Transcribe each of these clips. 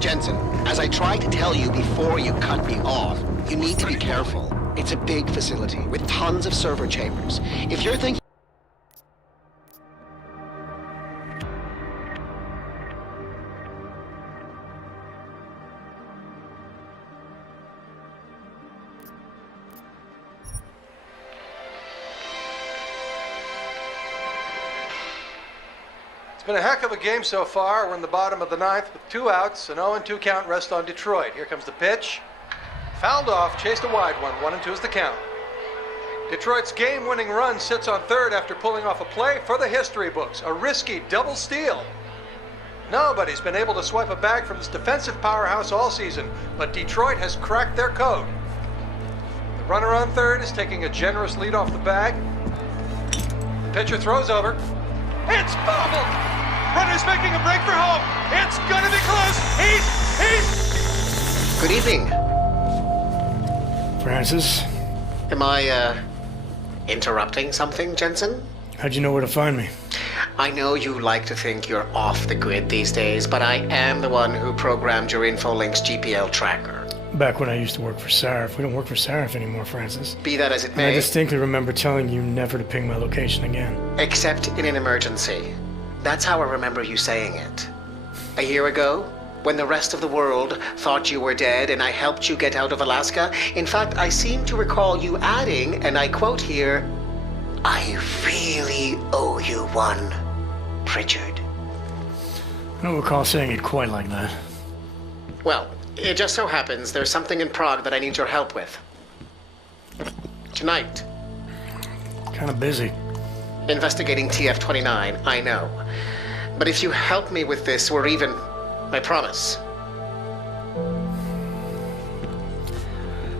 Jensen, as I tried to tell you before you cut me off, you need to be careful. It's a big facility with tons of server chambers. If you're thinking... Been a heck of a game so far. We're in the bottom of the ninth with 2 outs, an 0-2 count rest on Detroit. Here comes the pitch. Fouled off, chased a wide one. 1-2 is the count. Detroit's game-winning run sits on third after pulling off a play for the history books. A risky double steal. Nobody's been able to swipe a bag from this defensive powerhouse all season, but Detroit has cracked their code. The runner on third is taking a generous lead off the bag. The pitcher throws over. It's bobbled! Runner's making a break for home. It's gonna be close. He's... Good evening. Francis? Am I, interrupting something, Jensen? How'd you know where to find me? I know you like to think you're off the grid these days, but I am the one who programmed your Infolink's GPL tracker. Back when I used to work for Sarif. We don't work for Sarif anymore, Francis. Be that as it And may... I distinctly remember telling you never to ping my location again. Except in an emergency. That's how I remember you saying it. A year ago, when the rest of the world thought you were dead and I helped you get out of Alaska, in fact, I seem to recall you adding, and I quote here, "I really owe you one, Pritchard." I don't recall saying it quite like that. Well, it just so happens there's something in Prague that I need your help with. Tonight. Kind of busy. Investigating TF-29, I know. But if you help me with this, we're even. I promise.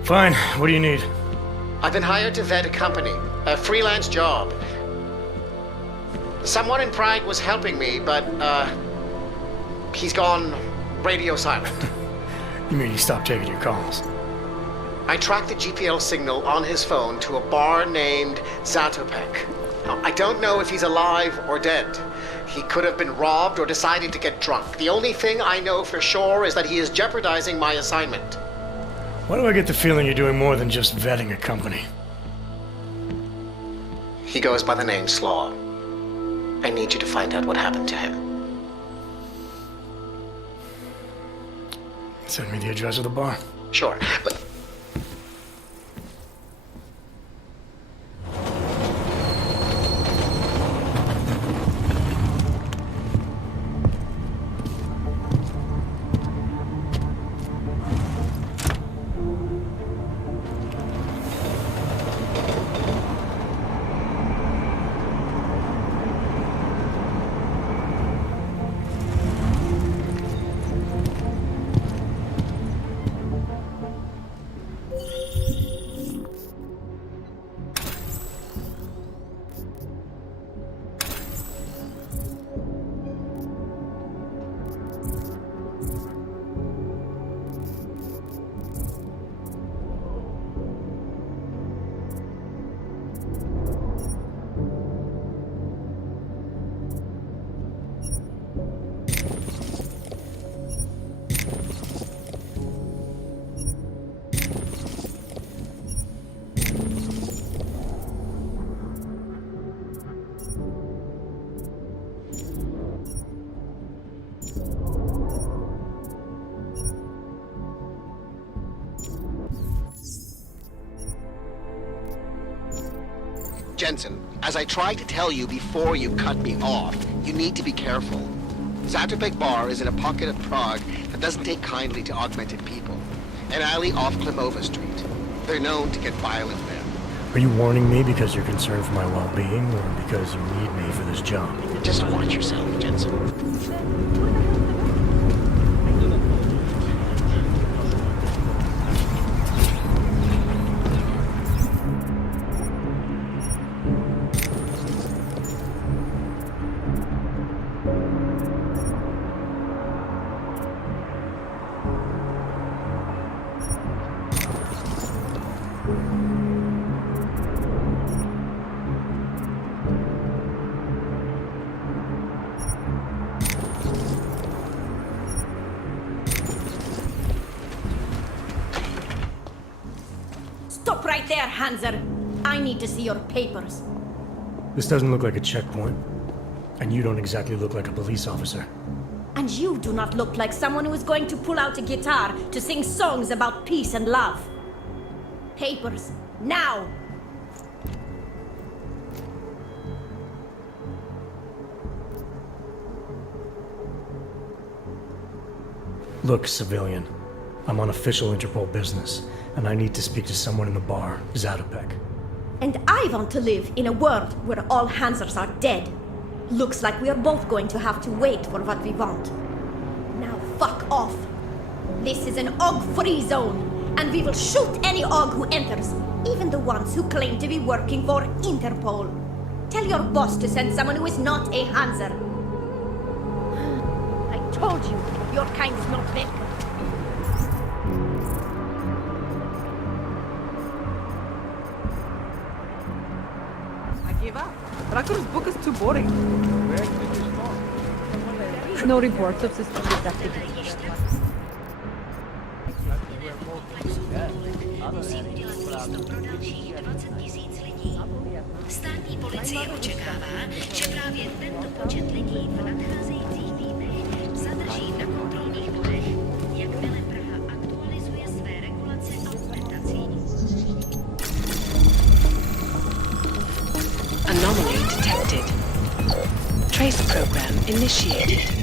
Fine. What do you need? I've been hired to vet a company. A freelance job. Someone in Prague was helping me, but, he's gone radio silent. You mean he stopped taking your calls? I tracked the GPL signal on his phone to a bar named Zatopek. Now, I don't know if he's alive or dead. He could have been robbed or decided to get drunk. The only thing I know for sure is that he is jeopardizing my assignment. Why do I get the feeling you're doing more than just vetting a company? He goes by the name Slaw. I need you to find out what happened to him. Send me the address of the bar. Sure, but... Jensen, as I tried to tell you before you cut me off, you need to be careful. Zatopek Bar is in a pocket of Prague that doesn't take kindly to augmented people. An alley off Klimova Street. They're known to get violent there. Are you warning me because you're concerned for my well-being, or because you need me for this job? Just watch yourself, Jensen. Stop right there, Hanser. I need to see your papers. This doesn't look like a checkpoint. And you don't exactly look like a police officer. And you do not look like someone who is going to pull out a guitar to sing songs about peace and love. Papers, now! Look, civilian. I'm on official Interpol business, and I need to speak to someone in the bar, Zatopek. And I want to live in a world where all Hansers are dead. Looks like we are both going to have to wait for what we want. Now fuck off. This is an OG-free zone, and we will shoot any OG who enters, even the ones who claim to be working for Interpol. Tell your boss to send someone who is not a Hanser. I told you, your kind is not welcome. I gave up. Rakur's book is too boring. No reports of suspicious activity. Státní policie očekává, že právě tento počet lidí v nadcházejících týdnech zadrží na kontrolních bodech, jakmile Praha aktualizuje své regulace augmentací. Anomaly detected. Trace program initiated.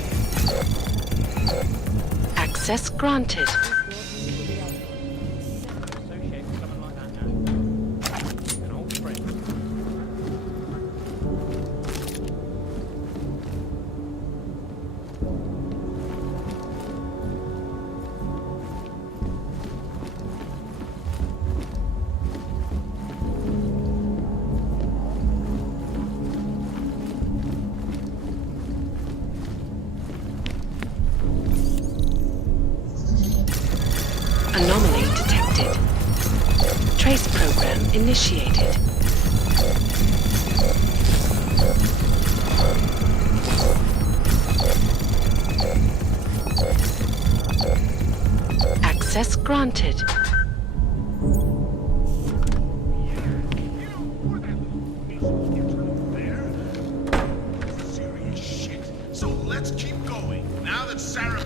Access granted. Anomaly detected. Trace program initiated. Access granted. Serious shit. So let's keep going. Now that Sarah...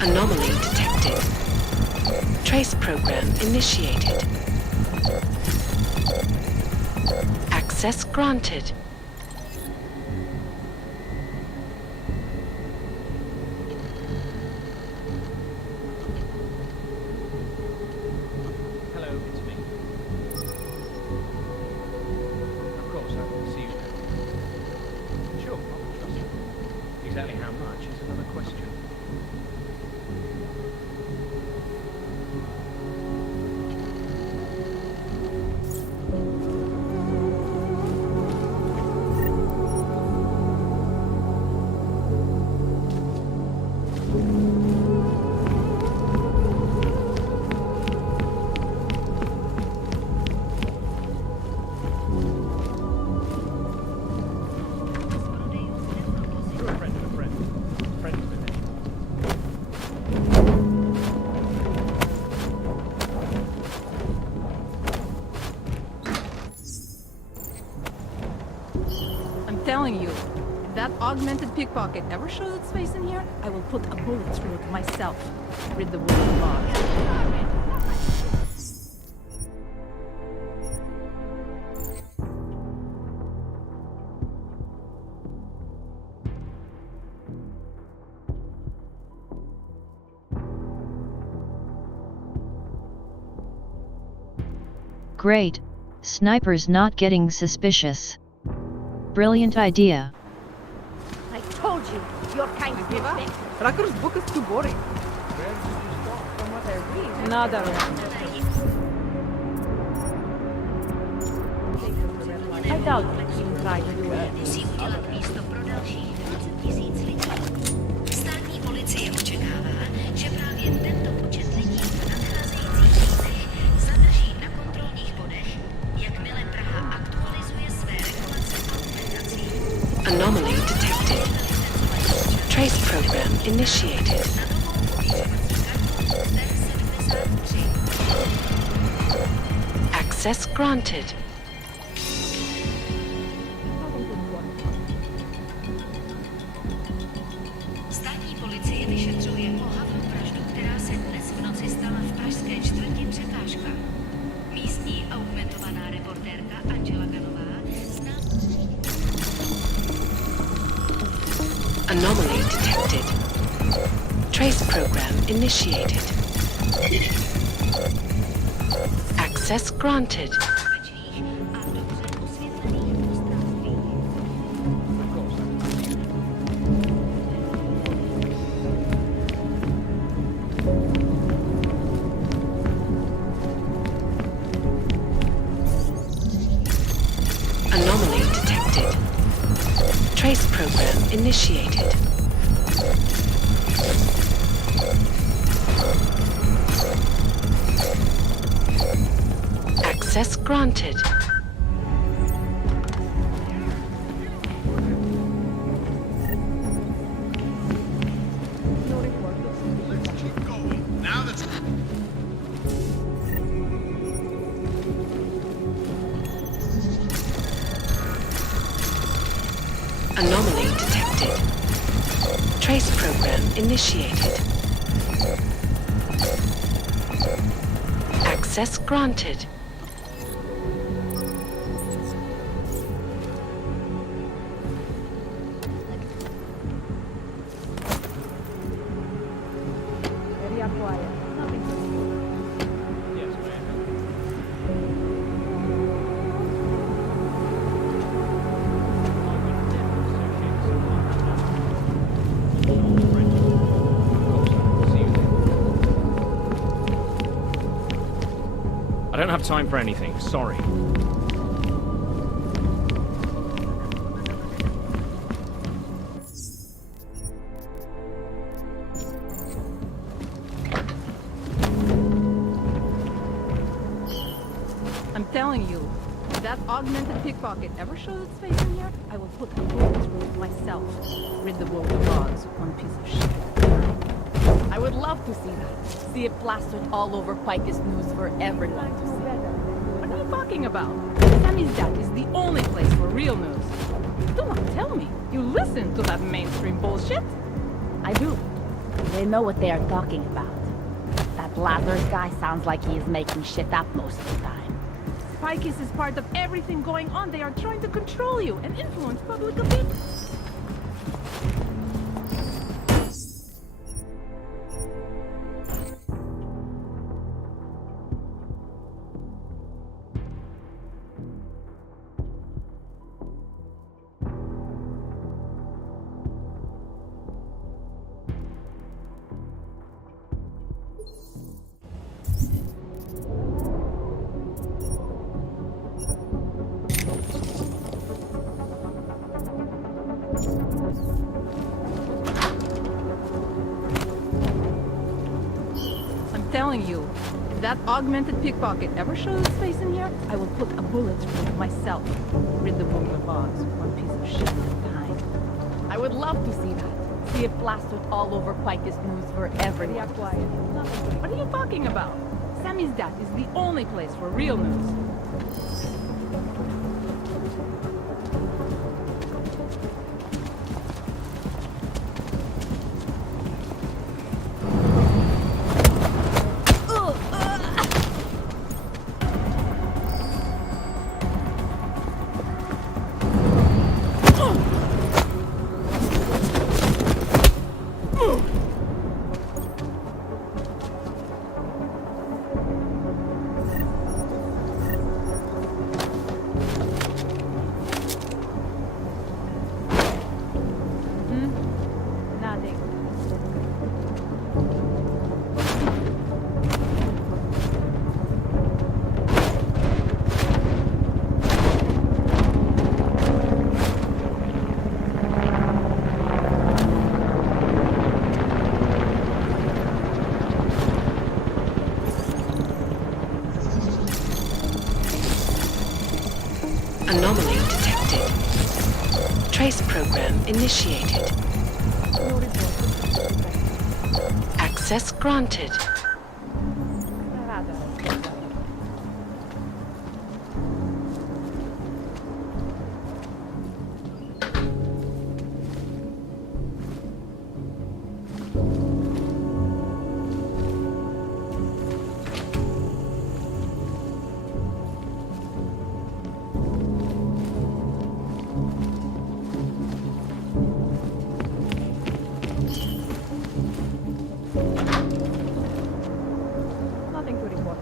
Anomaly detected. Trace program initiated. Access granted. Hello, it's me. Of course, I will see you now. Sure, I will trust you. Exactly how much is another question. You're a friend of a friend. Friends with me. I'm telling you, if that augmented pickpocket ever shows its face in here, I will put a bullet through it myself. Rid the world of logs. Great. Snipers not getting suspicious. Brilliant idea. I told you, your kind is Give not up. welcome. Rakur's book is too boring. From what I read, another one. I doubt you can try to do it. Musí udělat místo pro dalších 20 000 lidí. Státní policie Anomaly detected. Trace program initiated. Access granted. Státní policie vyšetřuje ohavnou vraždu, která se dnes v noci stala v pražské čtvrti Překážka. Místní augmentovaná reportérka Angela Ganová zná... Anomaly detected. Trace program initiated. Access granted. bezpečných a dobře osvětlených prostranství. Anomaly detected. Trace program initiated. Access granted. Let's keep going. Now that's... Anomaly detected. Trace program initiated. Access granted. Yes, may I help? I don't have time for anything, sorry. I'm telling you, if that augmented pickpocket ever shows its face in here, I will put a bullet through it myself. Rid the world of Oz, one piece of shit. I would love to see that. See it plastered all over Picus News for everyone to see. What are you talking about? Sammy's death is the only place for real news. Do not tell me you listen to that mainstream bullshit. I do. They know what they are talking about. That Lazarus guy sounds like he is making shit up most of the time. Picus is part of everything going on. They are trying to control you and influence public opinion. I'm telling you, if that augmented pickpocket ever shows its face in here, I will put a bullet through it myself. Rid the world of Oz, one piece of shit at a time. I would love to see that. See it plastered all over Picus News for everyone to see. What are you talking about? Sammy's death is the only place for real news. program initiated. Access granted. Nothing to report.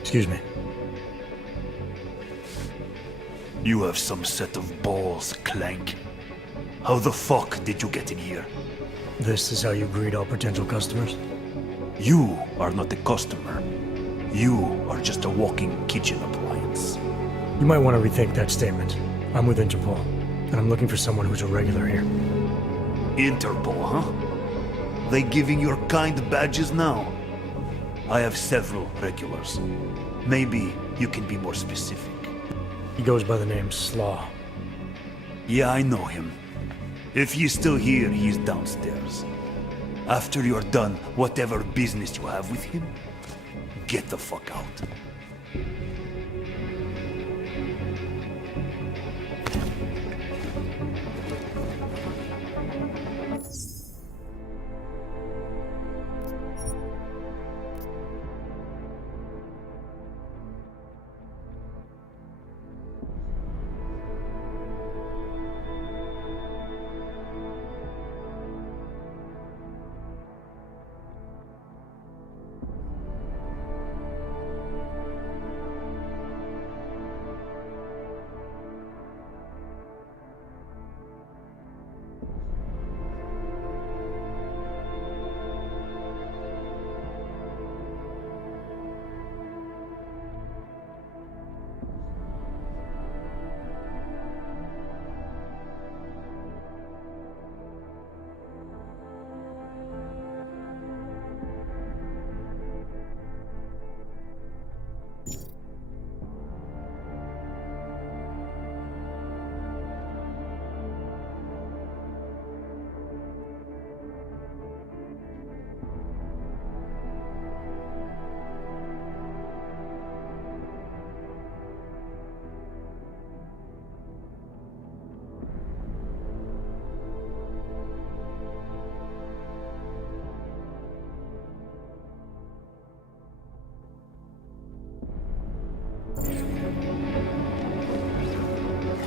Excuse me. You have some set of balls, Clank. How the fuck did you get in here? This is how you greet all potential customers? You are not a customer. You are just a walking kitchen appliance. You might want to rethink that statement. I'm with Interpol, and I'm looking for someone who's a regular here. Interpol, huh? They giving your kind badges now? I have several regulars. Maybe you can be more specific. He goes by the name Slaw. Yeah, I know him. If he's still here, he's downstairs. After you're done whatever business you have with him, get the fuck out.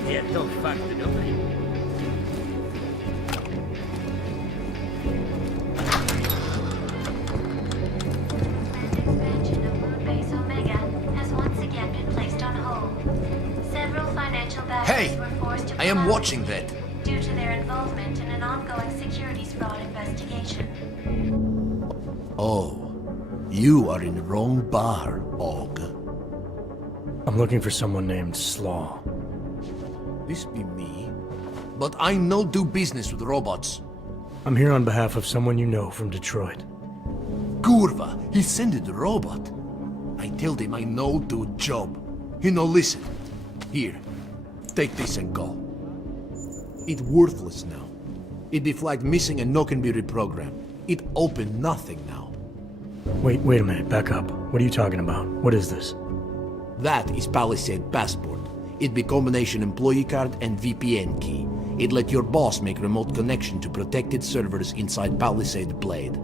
Yeah, don't fuck the nobody. Expansion of Turnbased Omega has once again been placed on hold. Several financial backers were forced to I am pull out watching that. due to their involvement in an ongoing securities fraud investigation. Oh, you are in the wrong bar, Og. I'm looking for someone named Slaw. This be me, but I no do business with robots. I'm here on behalf of someone you know from Detroit. Kurva, he sent the robot. I told him I no do job. He no listen. Here, take this and go. It worthless now. It be flagged missing and no can be reprogrammed. It open nothing now. Wait a minute, back up. What are you talking about? What is this? That is Palisade Passport. It be combination employee card and VPN key. It let your boss make remote connection to protected servers inside Palisade Blade.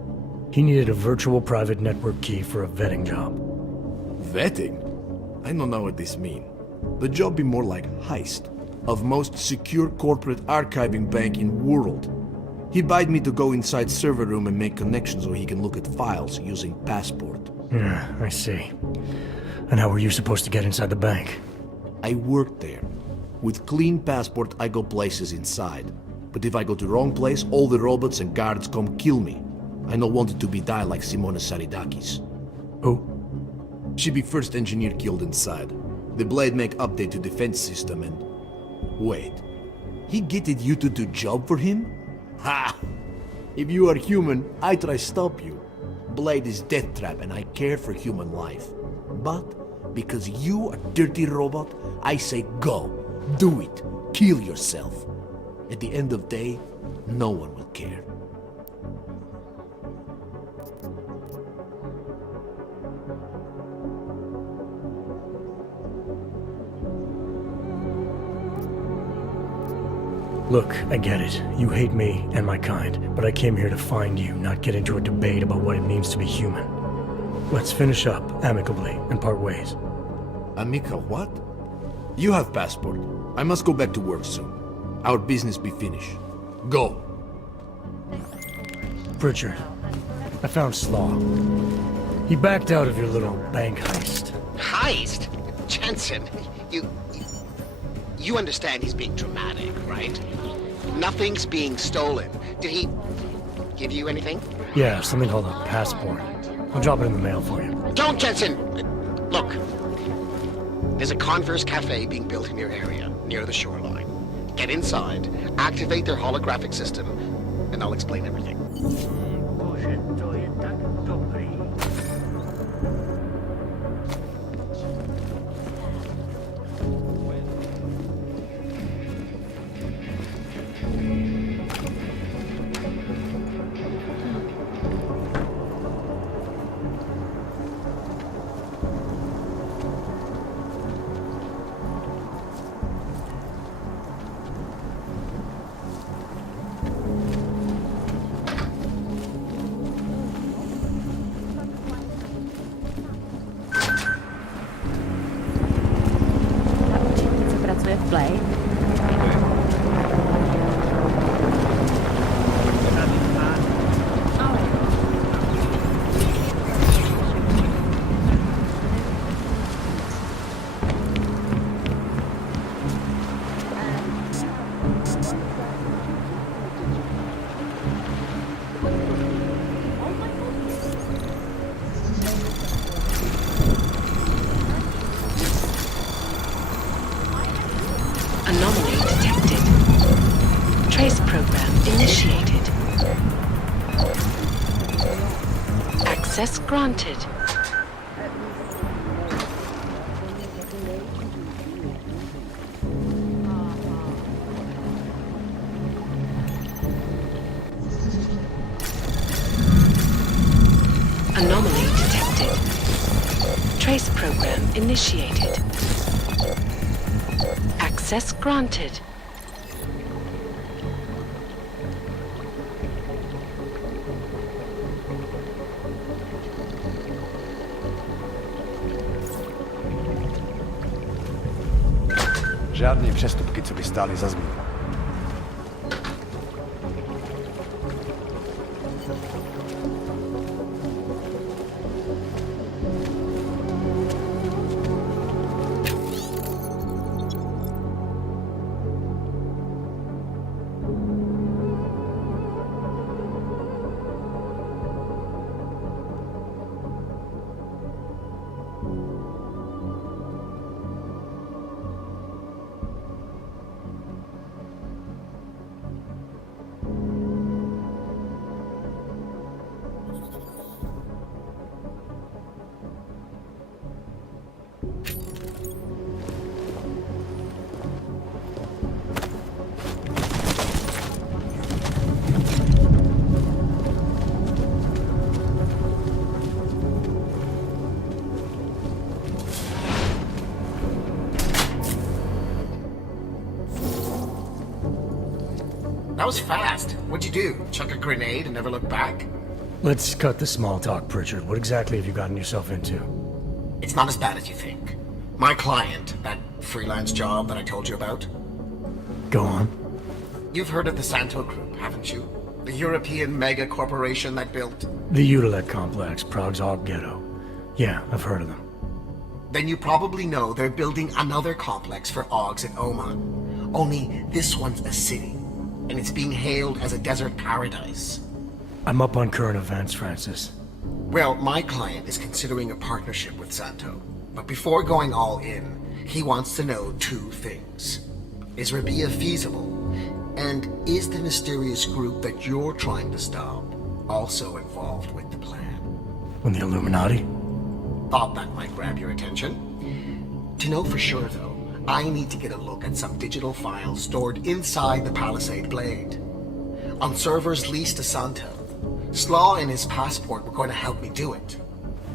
He needed a virtual private network key for a vetting job. Vetting? I don't know what this mean. The job be more like heist. of most secure corporate archiving bank in world. He bade me to go inside server room and make connections so he can look at files using passport. Yeah, I see. And how were you supposed to get inside the bank? I worked there. With clean passport, I go places inside. But if I go to wrong place, all the robots and guards come kill me. I don't want it to be die like Simona Saridakis. Who? She be first engineer killed inside. The blade make update to defense system and... Wait. He getted you to do job for him? Ha! If you are human, I try stop you. Blade is death trap and I care for human life. But, because you are dirty robot, I say go. Do it. Kill yourself. At the end of day, no one will care. Look, I get it. You hate me and my kind, but I came here to find you, not get into a debate about what it means to be human. Let's finish up amicably and part ways. Amica, what? You have passport. I must go back to work soon. Our business be finished. Go. Pritchard, I found Slaw. He backed out of your little bank heist. Heist? Jensen, you understand he's being dramatic, right? Nothing's being stolen. Did he give you anything? Yeah, something called a passport. I'll drop it in the mail for you. Don't, Jensen! Look, there's a Converse cafe being built in your area, near the shoreline. Get inside, activate their holographic system, and I'll explain everything. Anomaly detected. Trace program initiated. Access granted. Anomaly detected. Trace program initiated. Access granted. Žádný přestupky, co by stály za zmínku. That was fast. What'd you do? Chuck a grenade and never look back? Let's cut the small talk, Pritchard. What exactly have you gotten yourself into? It's not as bad as you think. My client, that freelance job that I told you about, Go on. You've heard of the Santo Group, haven't you? The European mega corporation that built... The Utilet complex, Prague's Og Ghetto. Yeah, I've heard of them. Then you probably know they're building another complex for Ogs in Oman. Only this one's a city, and it's being hailed as a desert paradise. I'm up on current events, Francis. Well, my client is considering a partnership with Santo. But before going all in, he wants to know two things. Is Rabia feasible? And is the mysterious group that you're trying to stop also involved with the plan? When the Illuminati? Thought that might grab your attention. To know for sure, though, I need to get a look at some digital files stored inside the Palisade Blade. On servers leased to Santo. Slaw and his passport were going to help me do it.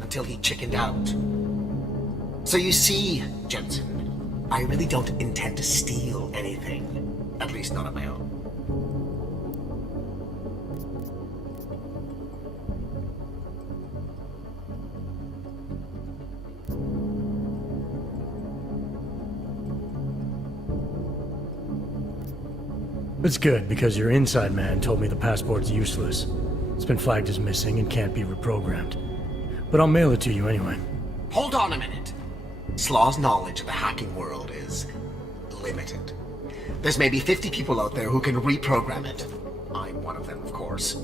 Until he chickened out. So you see, Jensen, I really don't intend to steal anything. At least not on my own. It's good, because your inside man told me the passport's useless. It's been flagged as missing and can't be reprogrammed. But I'll mail it to you anyway. Hold on a minute. Slaw's knowledge of the hacking world is limited. There's maybe 50 people out there who can reprogram it. I'm one of them, of course.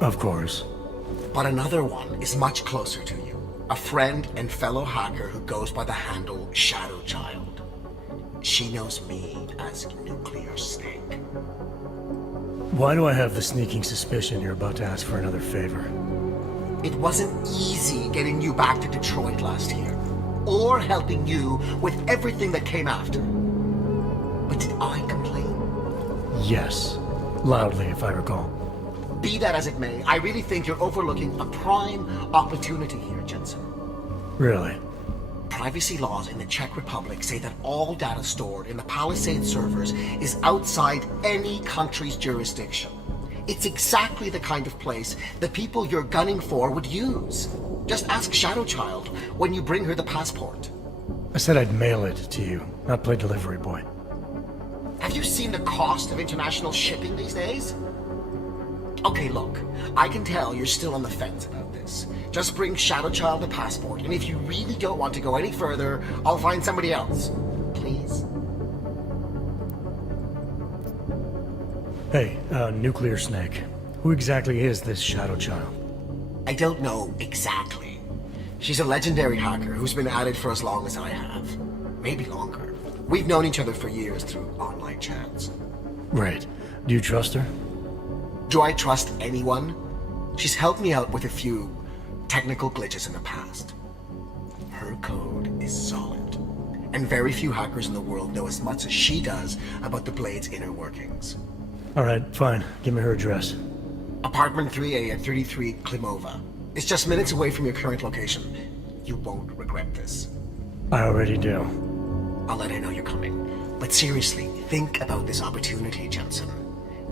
Of course. But another one is much closer to you. A friend and fellow hacker who goes by the handle Shadow Child. She knows me as Nuclear Snake. Why do I have the sneaking suspicion you're about to ask for another favor? It wasn't easy getting you back to Detroit last year. Or helping you with everything that came after. But did I complain? Yes. Loudly, if I recall. Be that as it may, I really think you're overlooking a prime opportunity here, Jensen. Really? Privacy laws in the Czech Republic say that all data stored in the Palisade servers is outside any country's jurisdiction. It's exactly the kind of place the people you're gunning for would use. Just ask Shadowchild when you bring her the passport. I said I'd mail it to you, not play delivery boy. Have you seen the cost of international shipping these days? Okay, look, I can tell you're still on the fence about this. Just bring Shadowchild the passport, and if you really don't want to go any further, I'll find somebody else. Please. Hey, Nuclear Snake. Who exactly is this Shadowchild? I don't know exactly. She's a legendary hacker who's been at it for as long as I have. Maybe longer. We've known each other for years through online chats. Right. Do you trust her? Do I trust anyone? She's helped me out with a few technical glitches in the past. Her code is solid. And very few hackers in the world know as much as she does about the Blade's inner workings. Alright, fine. Give me her address. Apartment 3A at 33 Klimova. It's just minutes away from your current location. You won't regret this. I already do. I'll let her know you're coming. But seriously, think about this opportunity, Jensen.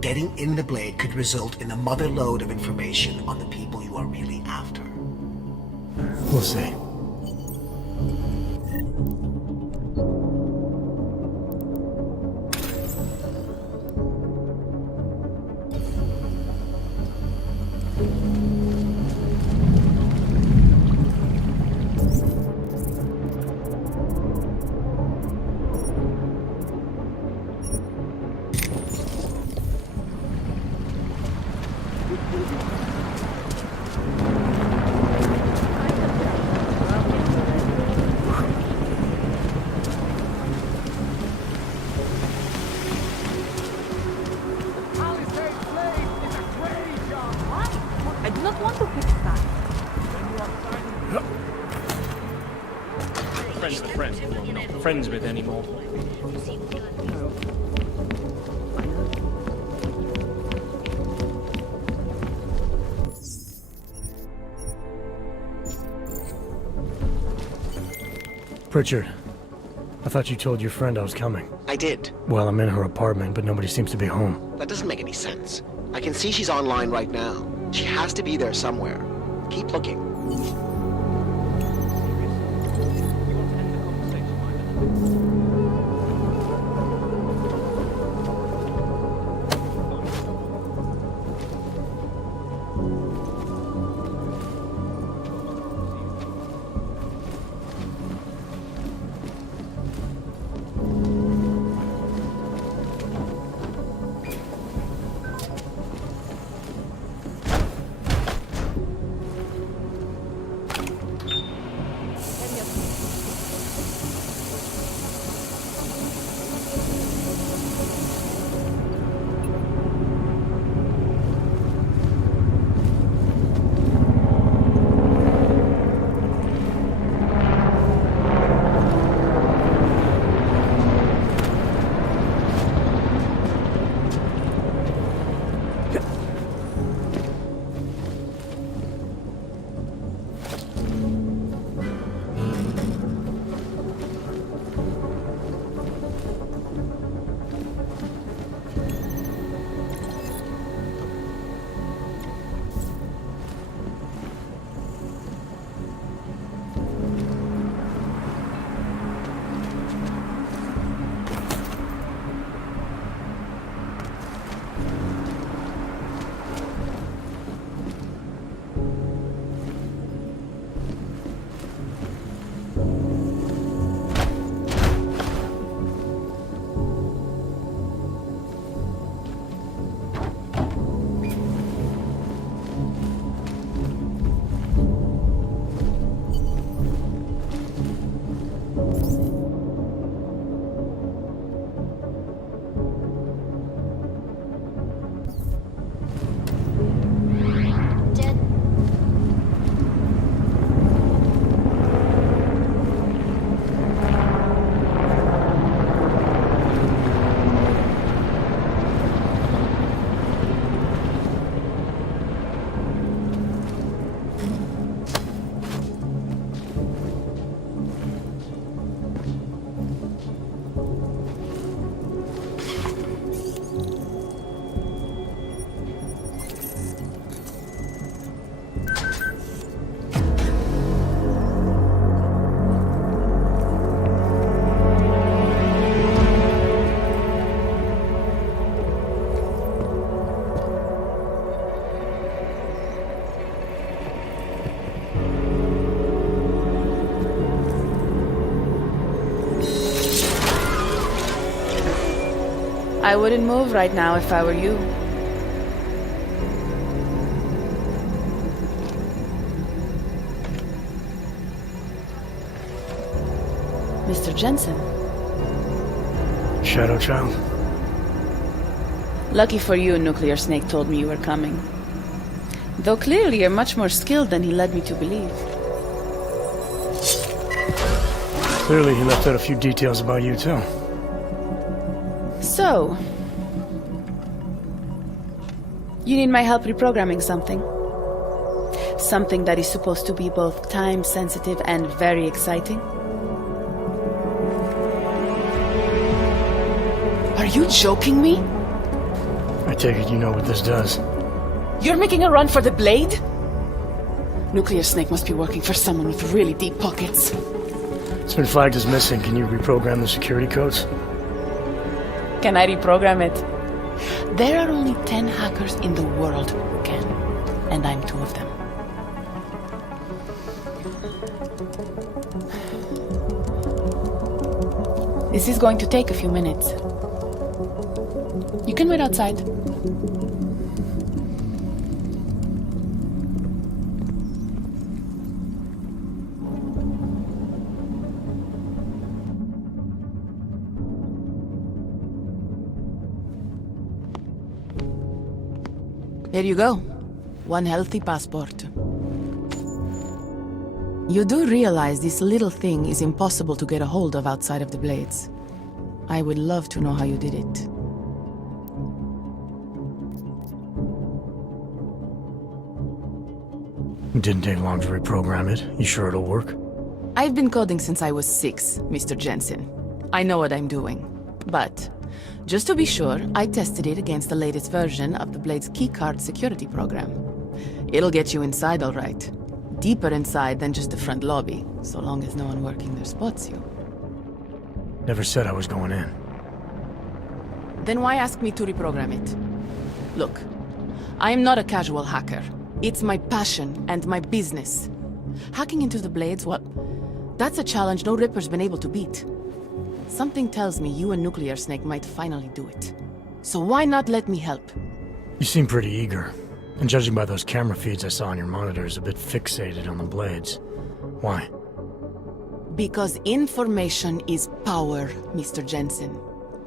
Getting in the Blade could result in a mother lode of information on the people you are really after. We'll see. I do not want to pick sides. Friends with friends, well, not friends with anymore. Pritchard, I thought you told your friend I was coming. I did. Well, I'm in her apartment, but nobody seems to be home. That doesn't make any sense. I can see she's online right now. She has to be there somewhere. Keep looking. I wouldn't move right now if I were you. Mr. Jensen. Shadow Child? Lucky for you, Nuclear Snake told me you were coming. Though clearly you're much more skilled than he led me to believe. Clearly he left out a few details about you, too. So... you need my help reprogramming something. Something that is supposed to be both time-sensitive and very exciting. Are you joking me? I take it you know what this does. You're making a run for the blade? Nuclear Snake must be working for someone with really deep pockets. It's been flagged as missing. Can you reprogram the security codes? Can I reprogram it? There are only 10 hackers in the world who can. And I'm 2 of them. This is going to take a few minutes. You can wait outside. Here you go. 1 healthy passport. You do realize this little thing is impossible to get a hold of outside of the Blades. I would love to know how you did it. It didn't take long to reprogram it. You sure it'll work? I've been coding since I was 6, Mr. Jensen. I know what I'm doing. But, just to be sure, I tested it against the latest version of the Blade's keycard security program. It'll get you inside all right. Deeper inside than just the front lobby, so long as no one working there spots you. Never said I was going in. Then why ask me to reprogram it? Look, I am not a casual hacker. It's my passion and my business. Hacking into the Blades, well, that's a challenge no Ripper's been able to beat. Something tells me you and Nuclear Snake might finally do it. So why not let me help? You seem pretty eager. And judging by those camera feeds I saw on your monitors, a bit fixated on the Blades. Why? Because information is power, Mr. Jensen.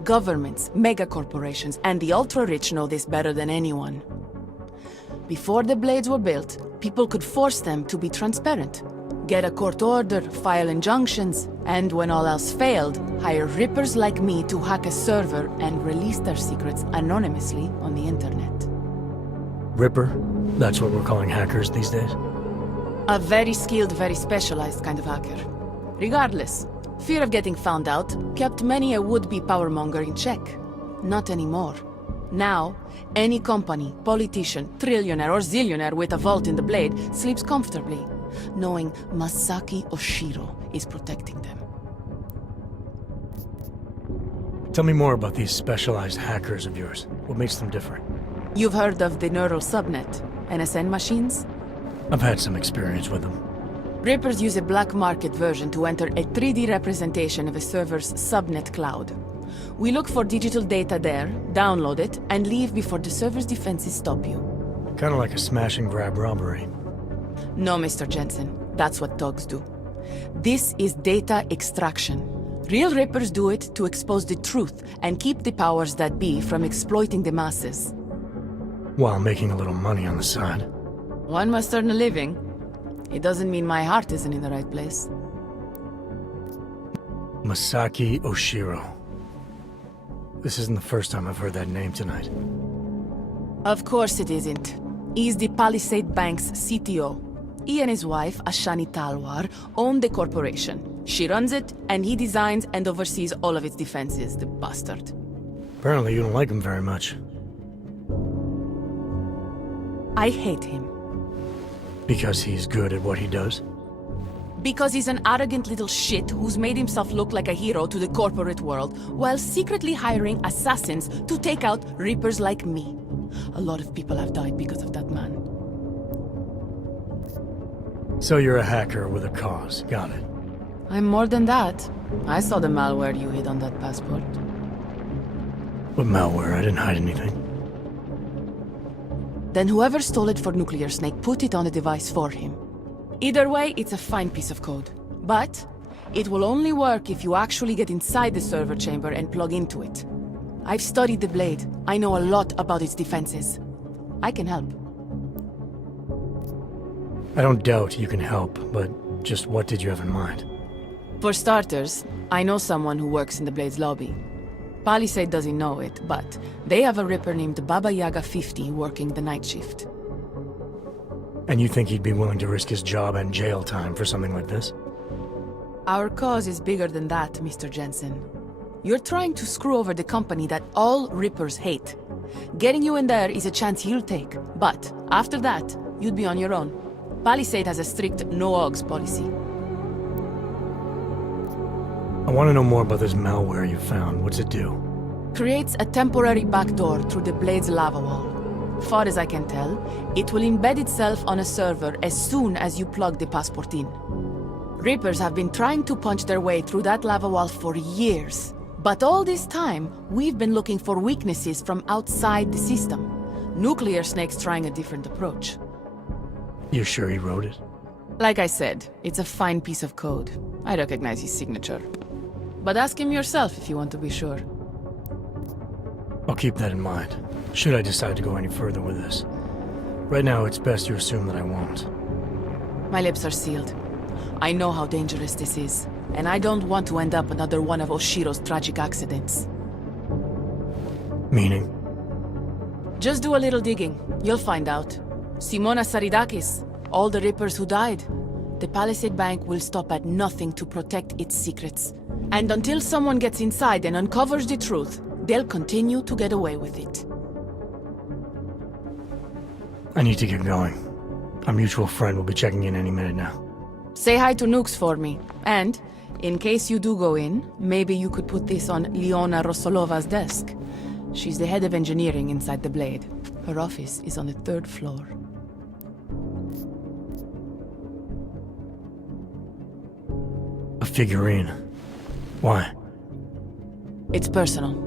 Governments, megacorporations, and the ultra-rich know this better than anyone. Before the Blades were built, people could force them to be transparent. Get a court order, file injunctions, and when all else failed, hire Rippers like me to hack a server and release their secrets anonymously on the internet. Ripper? That's what we're calling hackers these days? A very skilled, very specialized kind of hacker. Regardless, fear of getting found out kept many a would-be powermonger in check. Not anymore. Now, any company, politician, trillionaire or zillionaire with a vault in the Blade sleeps comfortably, knowing Masaki Oshiro is protecting them. Tell me more about these specialized hackers of yours. What makes them different? You've heard of the neural subnet, NSN machines? I've had some experience with them. Rippers use a black market version to enter a 3D representation of a server's subnet cloud. We look for digital data there, download it, and leave before the server's defenses stop you. Kinda like a smash and grab robbery. No, Mr. Jensen. That's what thugs do. This is data extraction. Real Rippers do it to expose the truth and keep the powers that be from exploiting the masses. While making a little money on the side. One must earn a living. It doesn't mean my heart isn't in the right place. Masaki Oshiro. This isn't the first time I've heard that name tonight. Of course it isn't. He's the Palisade Bank's CTO. He and his wife, Ashani Talwar, own the corporation. She runs it, and he designs and oversees all of its defenses, the bastard. Apparently you don't like him very much. I hate him. Because he's good at what he does? Because he's an arrogant little shit who's made himself look like a hero to the corporate world, while secretly hiring assassins to take out Rippers like me. A lot of people have died because of that man. So you're a hacker with a cause, got it. I'm more than that. I saw the malware you hid on that passport. What malware? I didn't hide anything. Then whoever stole it for Nuclear Snake put it on the device for him. Either way, it's a fine piece of code. But it will only work if you actually get inside the server chamber and plug into it. I've studied the Blade. I know a lot about its defenses. I can help. I don't doubt you can help, but just what did you have in mind? For starters, I know someone who works in the Blade's lobby. Palisade doesn't know it, but they have a Ripper named Baba Yaga 50 working the night shift. And you think he'd be willing to risk his job and jail time for something like this? Our cause is bigger than that, Mr. Jensen. You're trying to screw over the company that all Rippers hate. Getting you in there is a chance he'll take, but after that, you'd be on your own. Palisade has a strict no-ogs policy. I want to know more about this malware you found. What's it do? Creates a temporary backdoor through the Blade's lava wall. Far as I can tell, it will embed itself on a server as soon as you plug the passport in. Rippers have been trying to punch their way through that lava wall for years. But all this time, we've been looking for weaknesses from outside the system. Nuclear Snake's trying a different approach. You sure he wrote it? Like I said, it's a fine piece of code. I recognize his signature. But ask him yourself if you want to be sure. I'll keep that in mind, should I decide to go any further with this. Right now, it's best you assume that I won't. My lips are sealed. I know how dangerous this is, and I don't want to end up another one of Oshiro's tragic accidents. Meaning? Just do a little digging. You'll find out. Simona Saridakis, all the Rippers who died. The Palisade Bank will stop at nothing to protect its secrets. And until someone gets inside and uncovers the truth, they'll continue to get away with it. I need to get going. Our mutual friend will be checking in any minute now. Say hi to Nukes for me. And, in case you do go in, maybe you could put this on Leona Rosolova's desk. She's the head of engineering inside the Blade. Her office is on the 3rd floor. A figurine. Why? It's personal.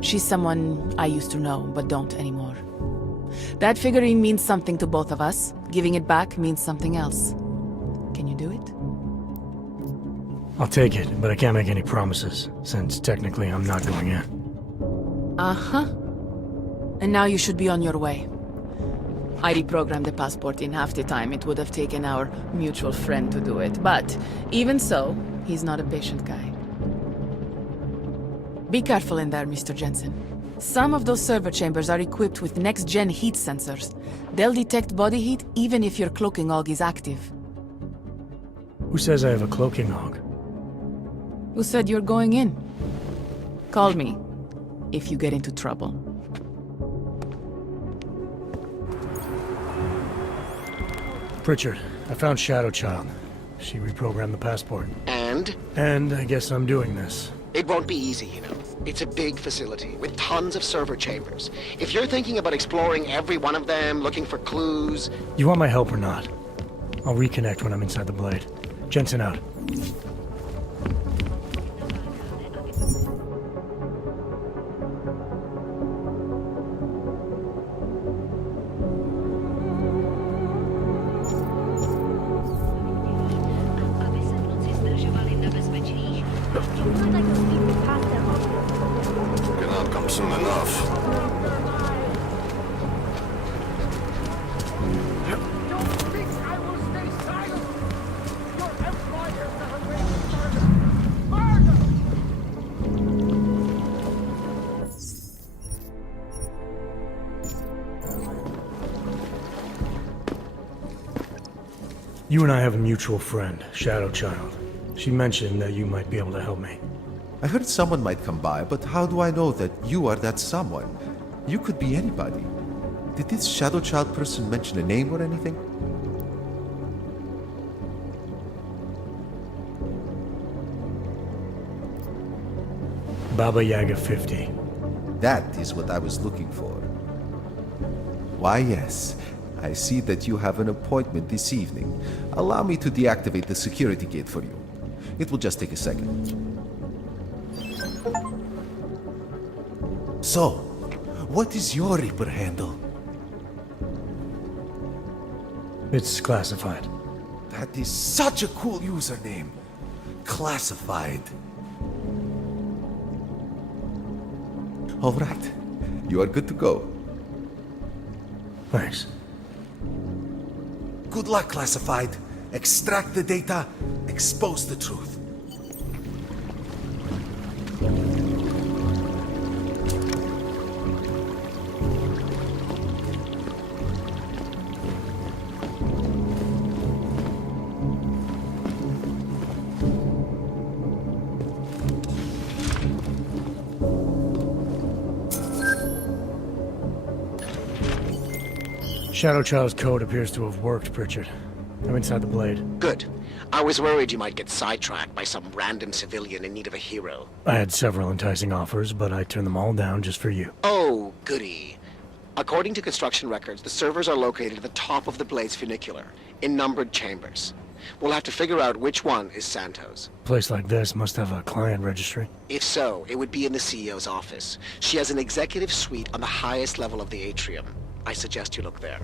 She's someone I used to know, but don't anymore. That figurine means something to both of us. Giving it back means something else. Can you do it? I'll take it, but I can't make any promises, since technically I'm not going in. Uh-huh. And now you should be on your way. I reprogrammed the passport in half the time it would have taken our mutual friend to do it, but even so, he's not a patient guy. Be careful in there, Mr. Jensen. Some of those server chambers are equipped with next-gen heat sensors. They'll detect body heat even if your cloaking og is active. Who says I have a cloaking og? Who said you're going in? Call me, if you get into trouble. Pritchard, I found Shadow Child. She reprogrammed the passport. And? And I guess I'm doing this. It won't be easy, you know. It's a big facility with tons of server chambers. If you're thinking about exploring every one of them, looking for clues... You want my help or not? I'll reconnect when I'm inside the Blade. Jensen out. Cannot come soon enough. You and I have a mutual friend, Shadow Child. She mentioned that you might be able to help me. I heard someone might come by, but how do I know that you are that someone? You could be anybody. Did this Shadow Child person mention a name or anything? Baba Yaga 50. That is what I was looking for. Why, yes. I see that you have an appointment this evening. Allow me to deactivate the security gate for you. It will just take a second. So, what is your Reaper handle? It's classified. That is such a cool username. Classified. All right. You are good to go. Thanks. Good luck, Classified. Extract the data, expose the truth. Shadow Child's code appears to have worked, Pritchard. I'm inside the blade. Good. I was worried you might get sidetracked by some random civilian in need of a hero. I had several enticing offers, but I turned them all down just for you. Oh, goody. According to construction records, the servers are located at the top of the blade's funicular, in numbered chambers. We'll have to figure out which one is Santos. A place like this must have a client registry. If so, it would be in the CEO's office. She has an executive suite on the highest level of the atrium. I suggest you look there.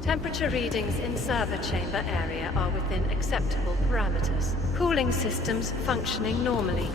Temperature readings in server chamber area are within acceptable parameters. Cooling systems functioning normally.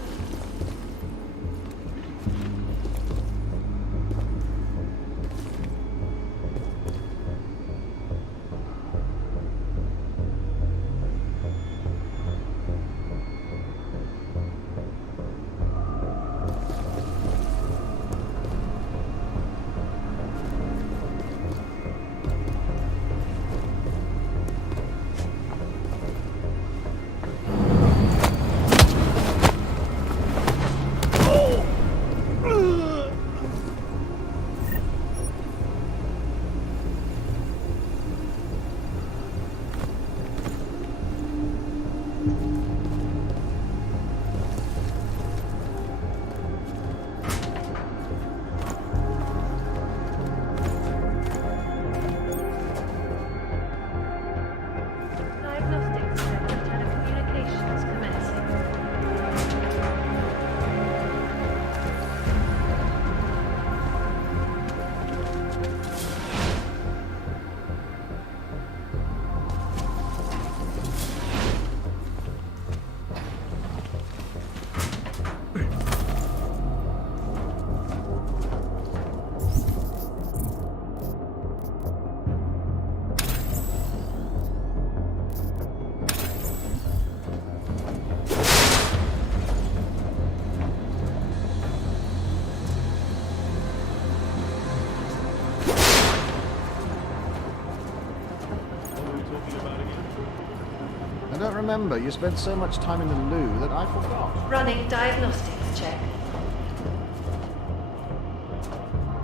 I don't remember. You spent so much time in the loo that I forgot. Running diagnostics check.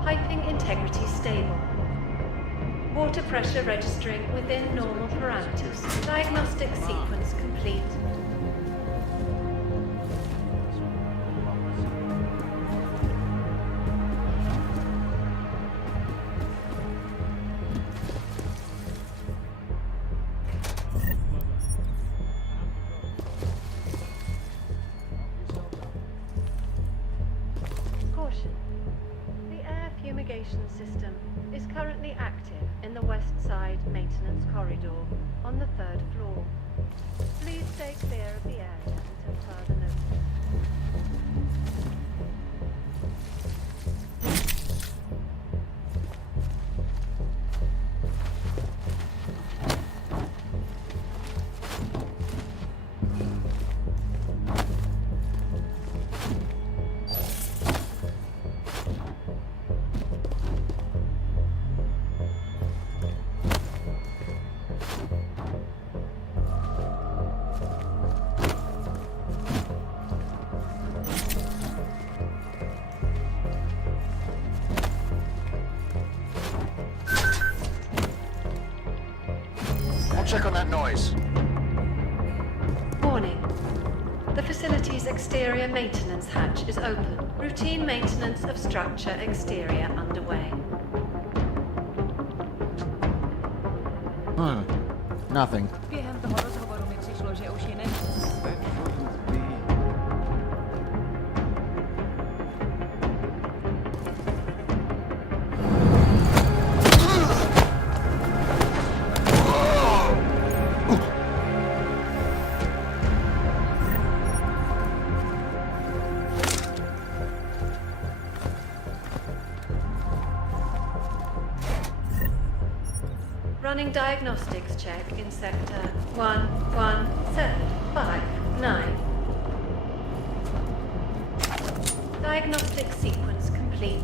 Piping integrity stable. Water pressure registering within normal parameters. Diagnostic sequence complete. Caution. The air fumigation system is currently active in the west side maintenance corridor on the 3rd floor. Please stay clear of the area until further notice. Check on that noise. Warning. The facility's exterior maintenance hatch is open. Routine maintenance of structure exterior underway. Nothing. Během toho rozhovoru mi přišlo, že už ji není. Running diagnostics check in sector 11759. Diagnostic sequence complete.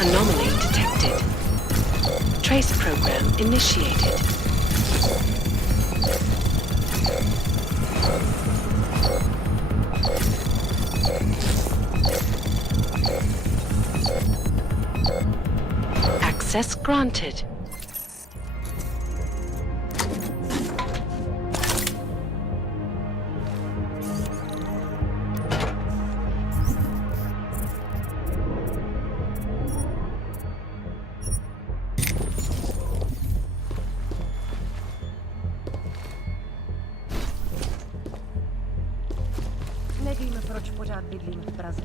Anomaly detected. Trace program initiated. Access granted. Nevím, proč pořád bydlím v Praze.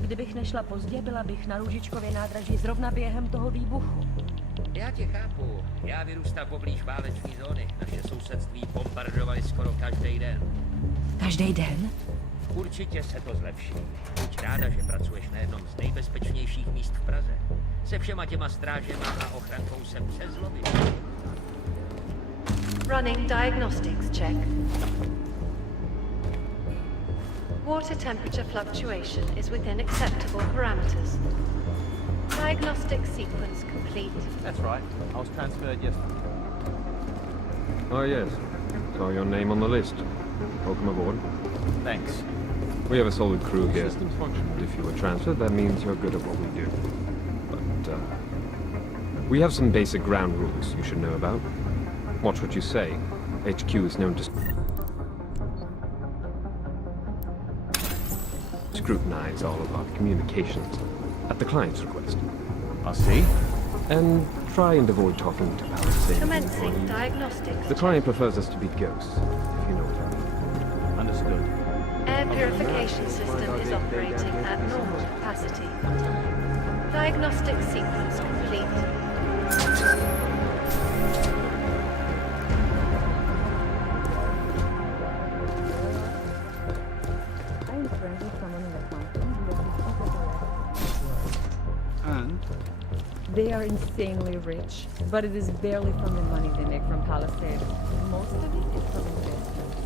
Kdybych nešla pozdě, byla bych na Růžičkově nádraží zrovna během toho výbuchu. Já tě chápu. Já vyrůstám poblíž váleční zóny. Naše sousedství bombardovali skoro každý den. Každý den? Určitě se to zlepší. Buď ráda, že pracuješ na jednom z nejbezpečnějších míst v Praze. Se všema těma strážema a ochrankou jsem přes lobby. Running diagnostics check. Water temperature fluctuation is within acceptable parameters. Diagnostic sequence complete. That's right. I was transferred yesterday. Oh, yes. Saw your name on the list. Welcome aboard. Thanks. We have a solid crew here. Systems function. And if you were transferred, that means you're good at what we do. But, we have some basic ground rules you should know about. Watch what you say. HQ is known to scrutinize all of our communications at the client's request. I see. And try and avoid talking to Palisade. Commencing diagnostics. The client prefers us to be ghosts, if you know what I mean. Understood. Air purification system is operating at normal capacity. Diagnostic sequence complete. And? They are insanely rich, but it is barely from the money they make from Palisade. Most of it is from investments.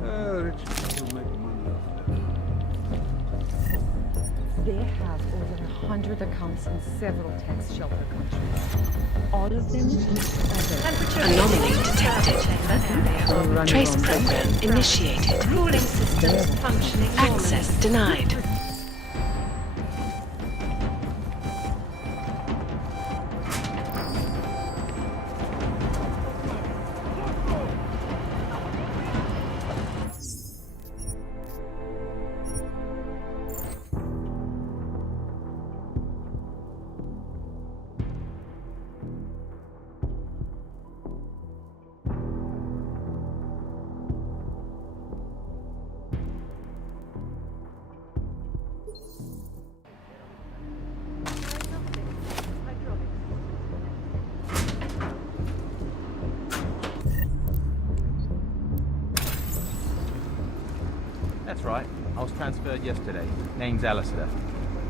Rich people make money They have over 100 accounts in several tax shelter countries. All of them Anomaly detected. Trace program initiated. Cooling systems functioning normally. Access denied. That's right. I was transferred yesterday. Name's Alistair.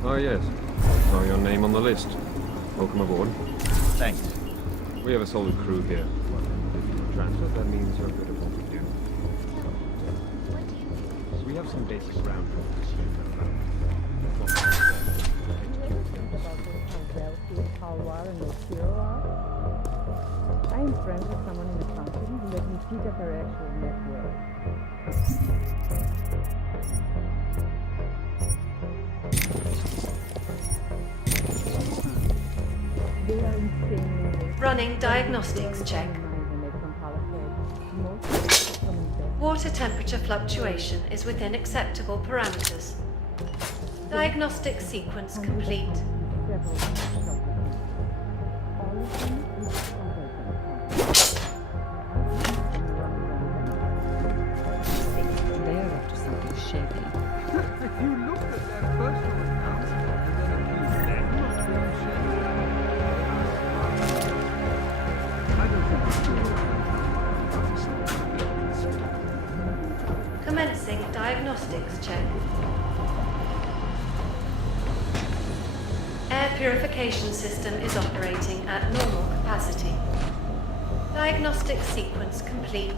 Oh, yes. Saw your name on the list. Welcome aboard. Thanks. We have a solid crew here. If you were transferred, that means you're good at what we do. We have some basic ground rules. I am friends with someone in accounting who let me speak of her actual net worth. They are insanely rich. Running diagnostics check. Money they make from Palisade. Most of it is from investments. Water temperature fluctuation is within acceptable parameters. Diagnostic sequence complete. They're up to something shady. If you looked at their personal accounts and then accused them of being shady, I don't think it's true. Commencing diagnostics check. Air purification system is operating at normal capacity. Diagnostic sequence complete.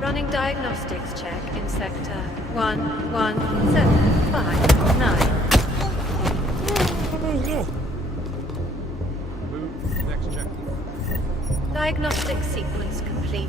Running diagnostics check in sector 11759. Move. Next check. Diagnostic sequence complete.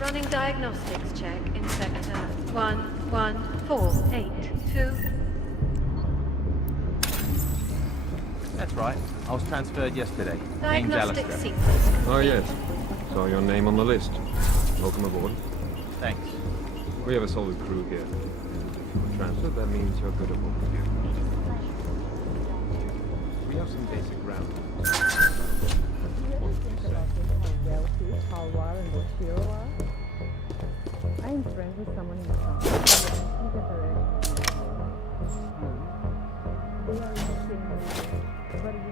Running diagnostics check in sector 11482. That's right. I was transferred yesterday. Name's Diagnostic Alistair. sequence. Oh, yes. Saw your name on the list. Welcome aboard. Thanks. We have a solid crew here. If you were transferred, that means you're good at what we do. We have some basic ground. What would you say? Talwar and Boshiro are? I am friends with someone in the town. They are in the same region, but it is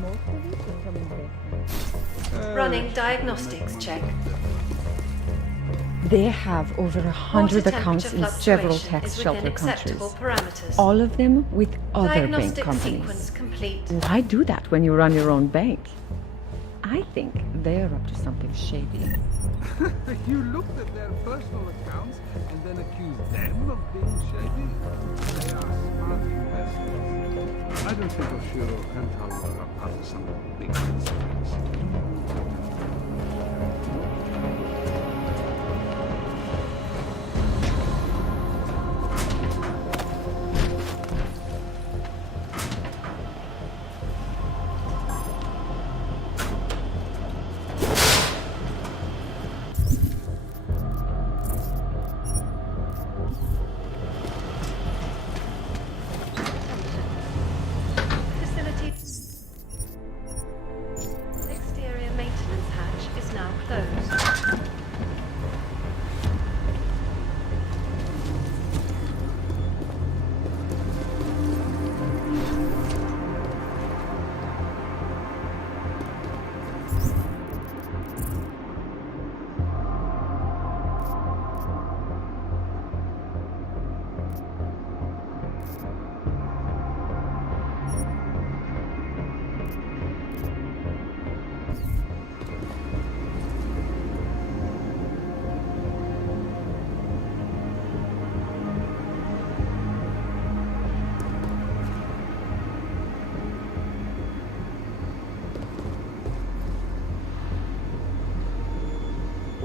most of it is from investment. Running diagnostics check. They have over 100 accounts in several tax shelter countries. All of them with other bank companies. Why do that when you run your own bank? I think they're up to something shady. If you looked at their personal accounts and then accused them of being shady, they are smart investors. I don't think Oshiro and Talwar are part of some big conspiracy.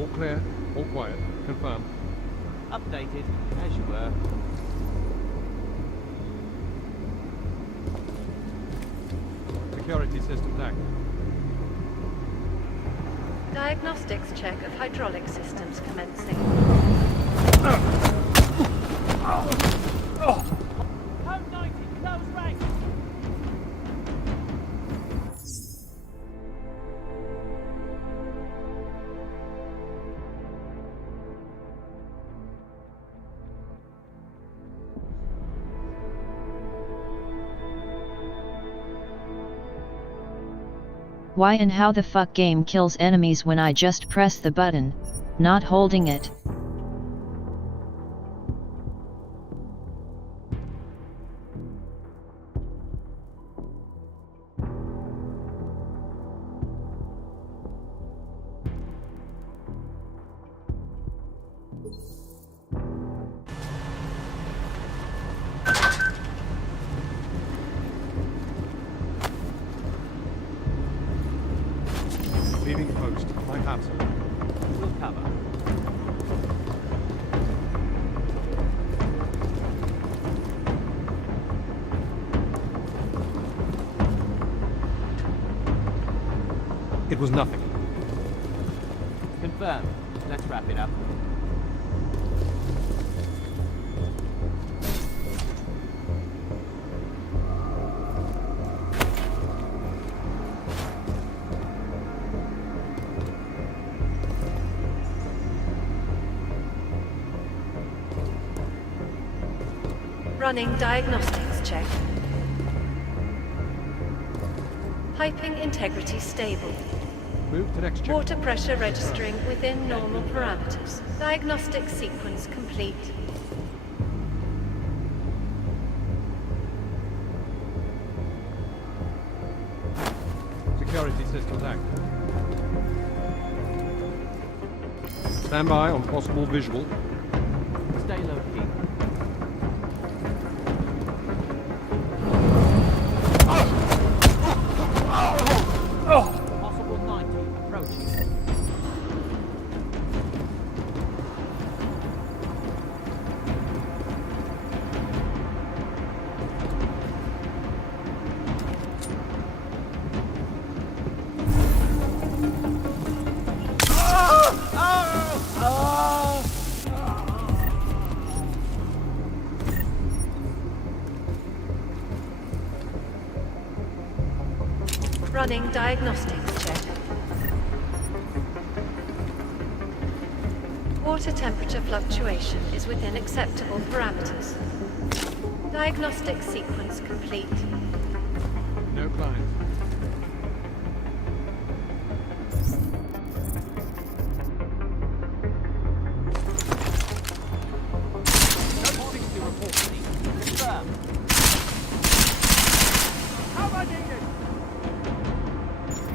All clear, all quiet. Confirm. Updated, as you were. Security systems active. Diagnostics check of hydraulic systems commencing. Code 90, close ranks. Why and how the fuck game kills enemies when I just press the button, not holding it? Leaving post. My hands up. We'll cover. It was nothing. Confirmed. Let's wrap it up. Running diagnostics check. Piping integrity stable. Move to next check. Water pressure registering within normal parameters. Diagnostic sequence complete. Security systems active. Stand by on possible visual. Stay low key. Possible 90 approaching. Running diagnostics check. Water temperature fluctuation is within acceptable parameters. Diagnostic sequence complete. No clients. No 60 report, please. Confirm. How am I needed?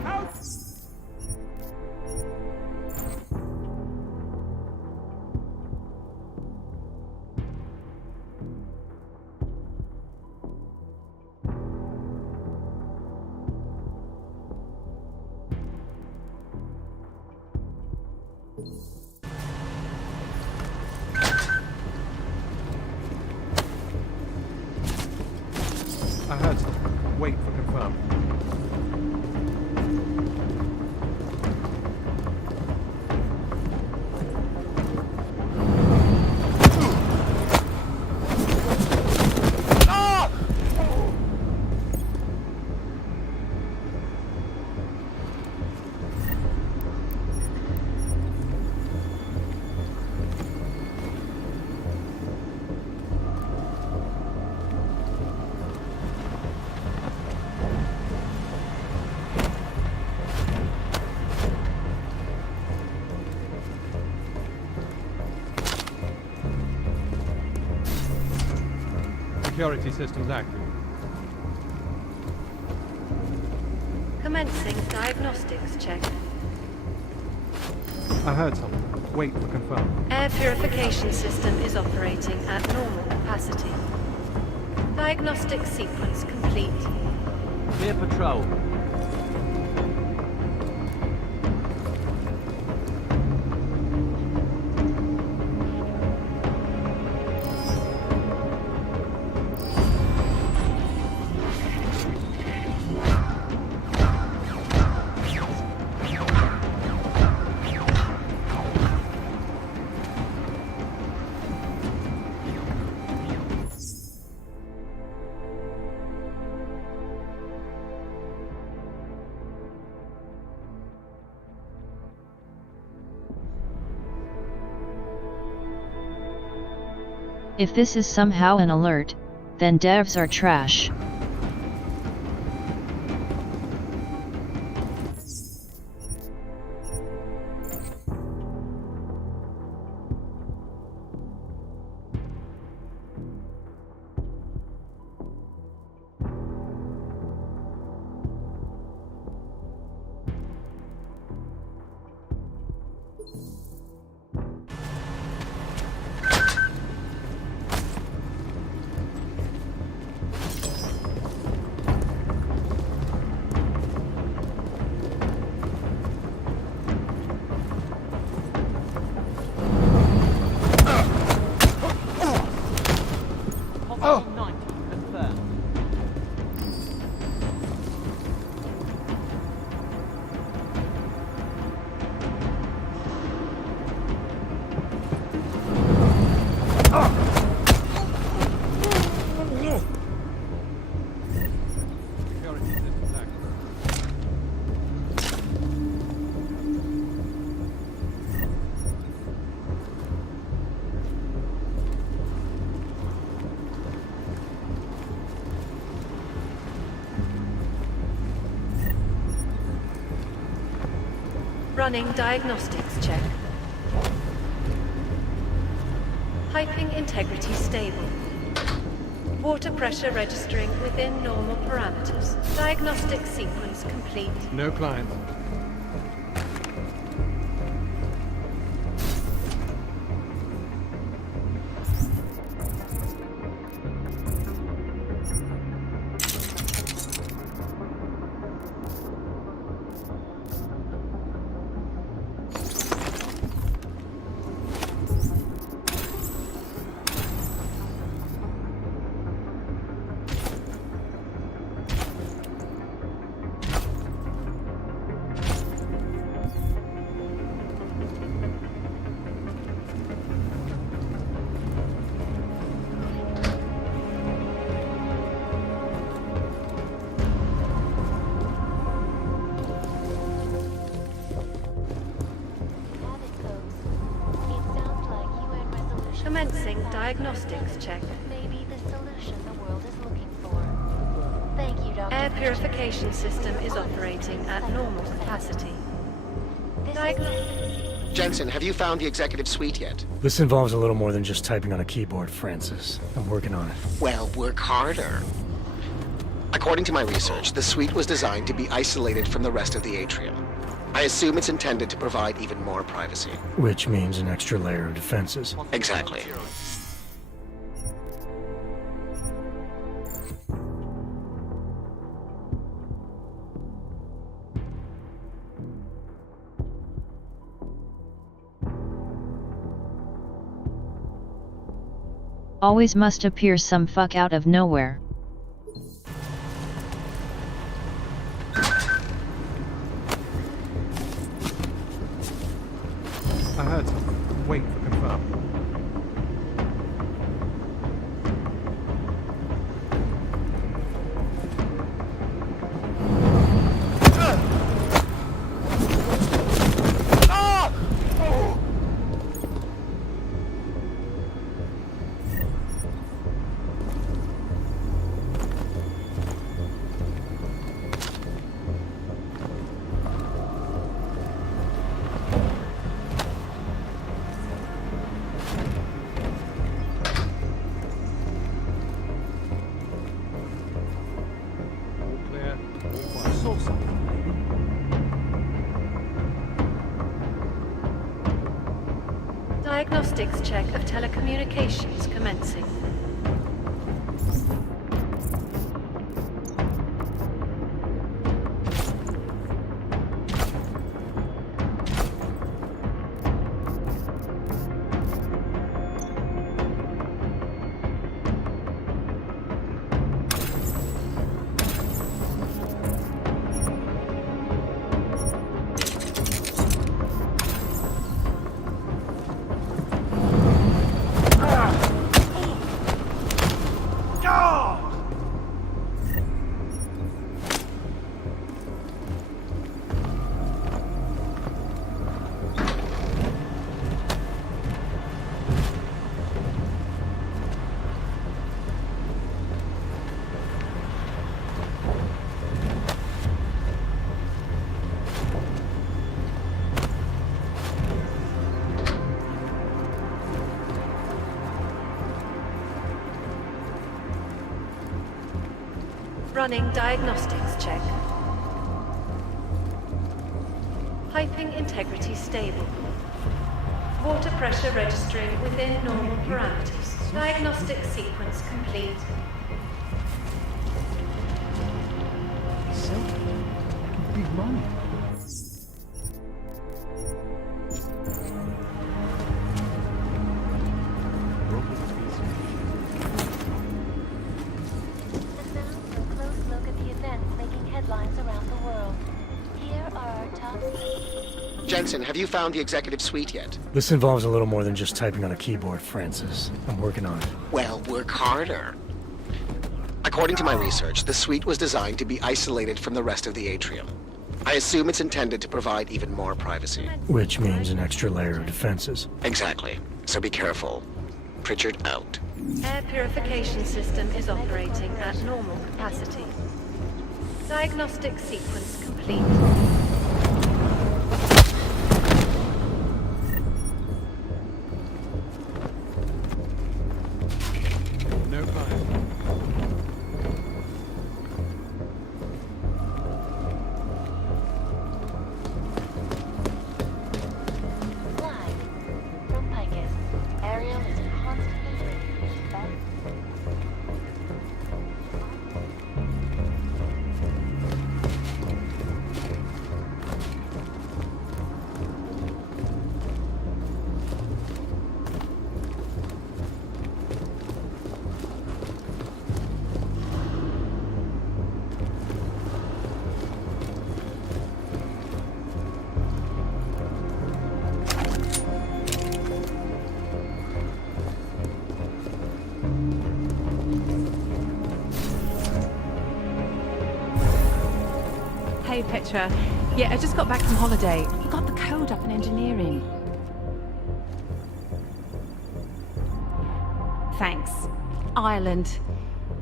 Out! I heard something. Wait for confirm. Security systems active. Commencing diagnostics check. I heard something. Wait for confirm. Air purification system is operating at normal capacity. Diagnostic sequence complete. Clear patrol. If this is somehow an alert, then devs are trash. Running diagnostics check. Piping integrity stable. Water pressure registering within normal parameters. Diagnostic sequence complete. No client. Commencing diagnostics check. Maybe the solution the world is looking for. Thank you, Dr. Air purification system is operating at normal capacity. Jensen, have you found the executive suite yet? This involves a little more than just typing on a keyboard, Francis. I'm working on it. Well, work harder. According to my research, the suite was designed to be isolated from the rest of the atrium. I assume it's intended to provide even more privacy. Which means an extra layer of defenses. Exactly. Always must appear some fuck out of nowhere. I heard something. Wait for confirm. Diagnostics check of telecommunications commencing. Running diagnostics check. Piping integrity stable. Water pressure registering within normal parameters. Diagnostic sequence complete. So, big money. Jensen, have you found the executive suite yet? This involves a little more than just typing on a keyboard, Francis. I'm working on it. Well, work harder. According to my research, the suite was designed to be isolated from the rest of the atrium. I assume it's intended to provide even more privacy. Which means an extra layer of defenses. Exactly. So be careful. Pritchard out. Air purification system is operating at normal capacity. Diagnostic sequence complete. No fire. From Picus. Ariel is constantly ready. Hey, Petra. Yeah, I just got back from holiday. You got the code up in engineering. Thanks. Ireland.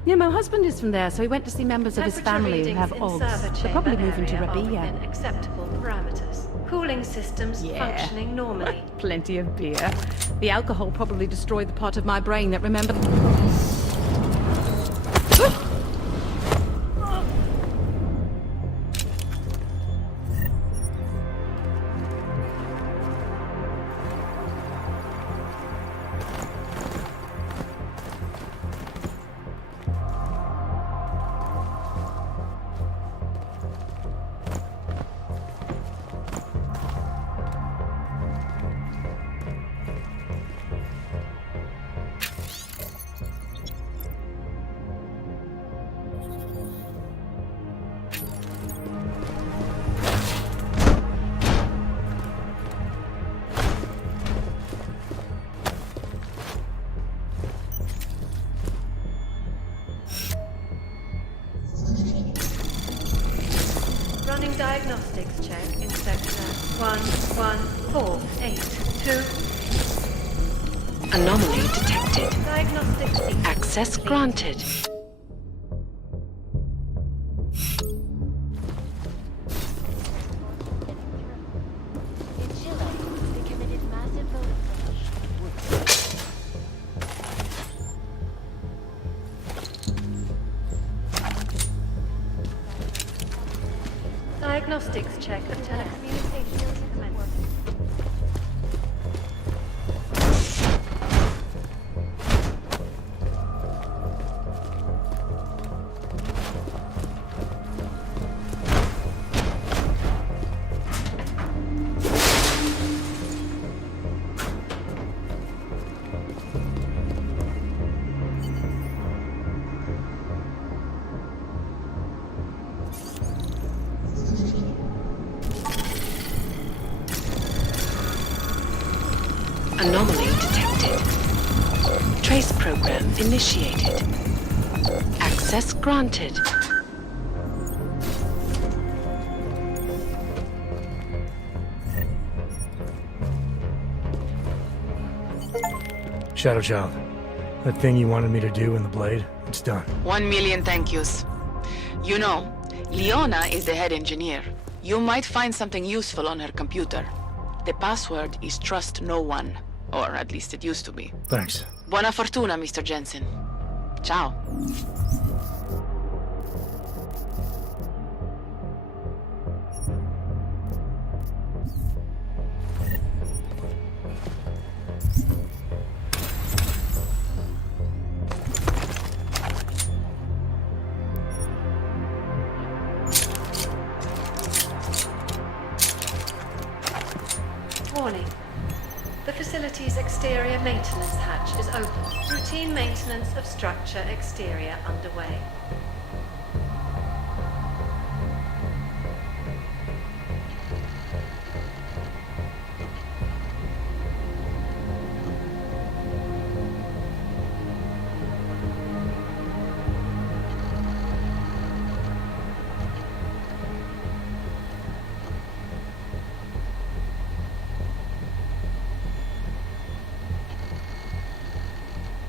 Yeah, my husband is from there, so he went to see members of his family who have OGs. They're probably moving to Rabia. Acceptable parameters. Cooling systems functioning normally. Plenty of beer. The alcohol probably destroyed the part of my brain that remembered... Running diagnostics check in sector 11482. Anomaly detected. Diagnostic sequence Access granted. In Chile, they committed massive voting Diagnostics check of telecommunications commenced. Anomaly detected. Trace program initiated. Access granted. Shadow Child, that thing you wanted me to do in the blade, it's done. 1 million thank yous. You know, Leona is the head engineer. You might find something useful on her computer. The password is trust no one. Or at least it used to be. Thanks. Buona fortuna, Mr. Jensen. Ciao. warning. The facility's exterior maintenance hatch is open. Routine maintenance of structure exterior underway.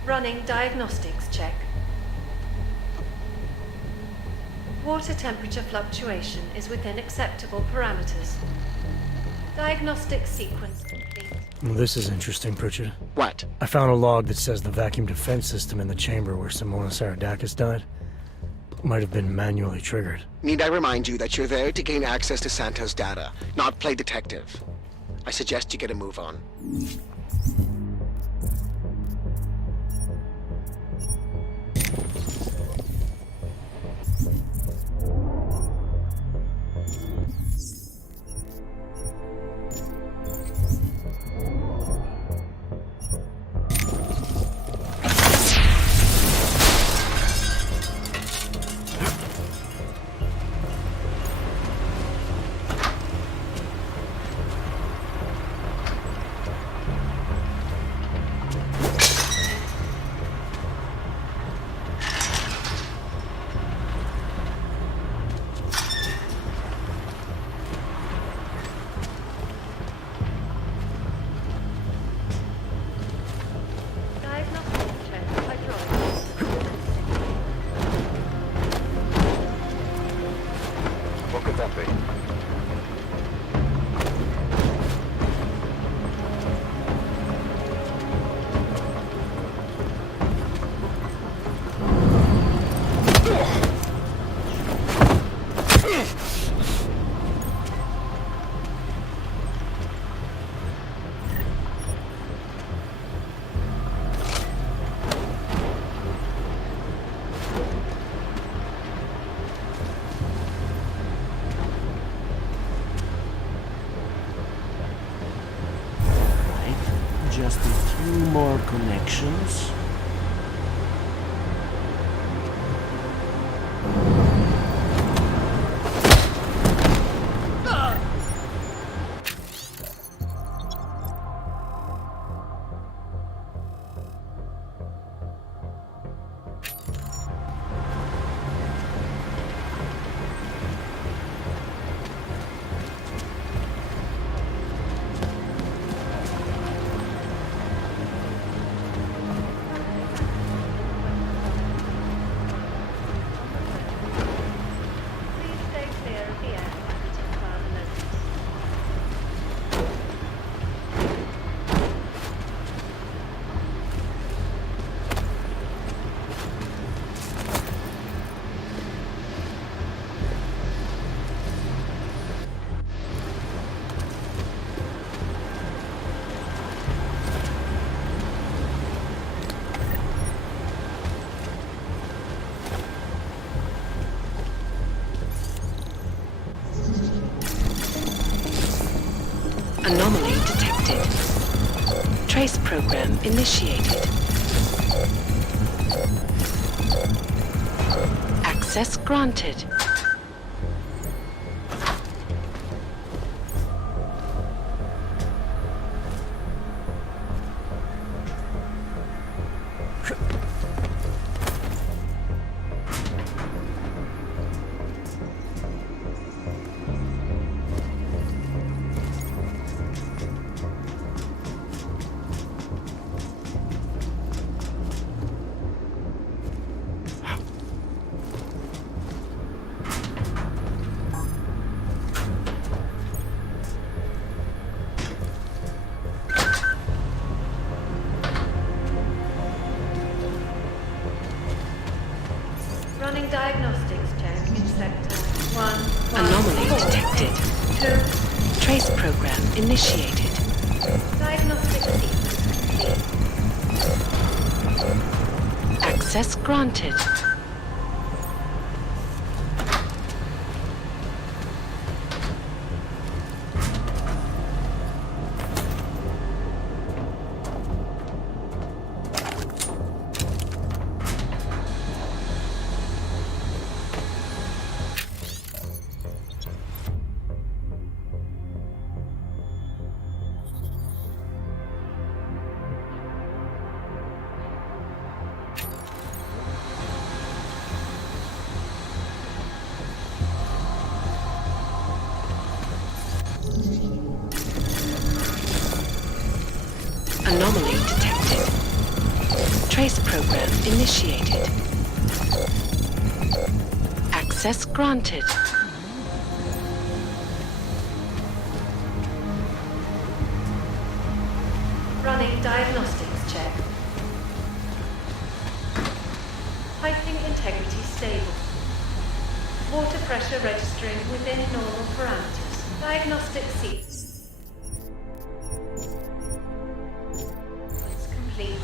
Running diagnostics check. Water temperature fluctuation is within acceptable parameters. Diagnostic sequence complete. Well, this is interesting, Pritchard. What? I found a log that says the vacuum defense system in the chamber where Simona Saradakis died might have been manually triggered. Need I remind you that you're there to gain access to Santos' data, not play detective? I suggest you get a move on. What could that be? Just a few more connections. Anomaly detected. Trace program initiated. Access granted. Running diagnostics check in sector 1. Anomaly detected. 2. Trace program initiated. Diagnostic sequence complete. Access granted. initiated. Access granted. Running diagnostics check. Piping integrity stable. Water pressure registering within normal parameters. Diagnostic seats. It's complete.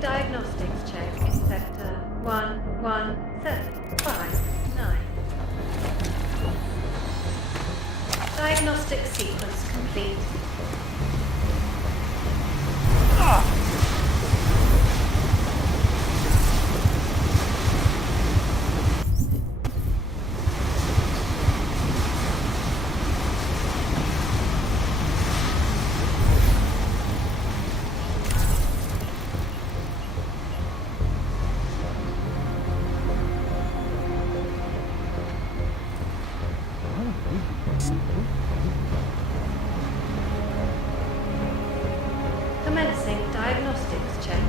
Diagnostics check in sector 11759. Diagnostic sequence complete. Commencing diagnostics check.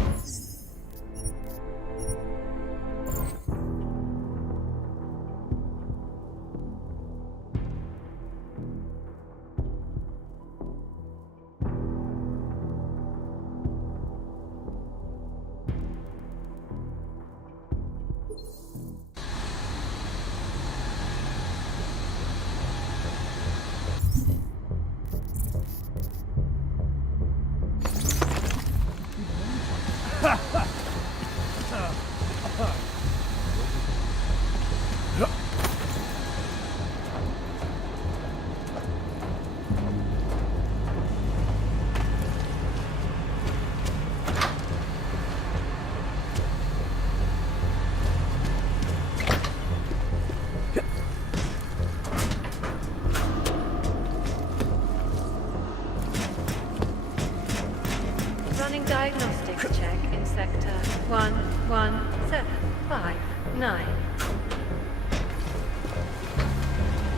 Running diagnostics check in sector 11759.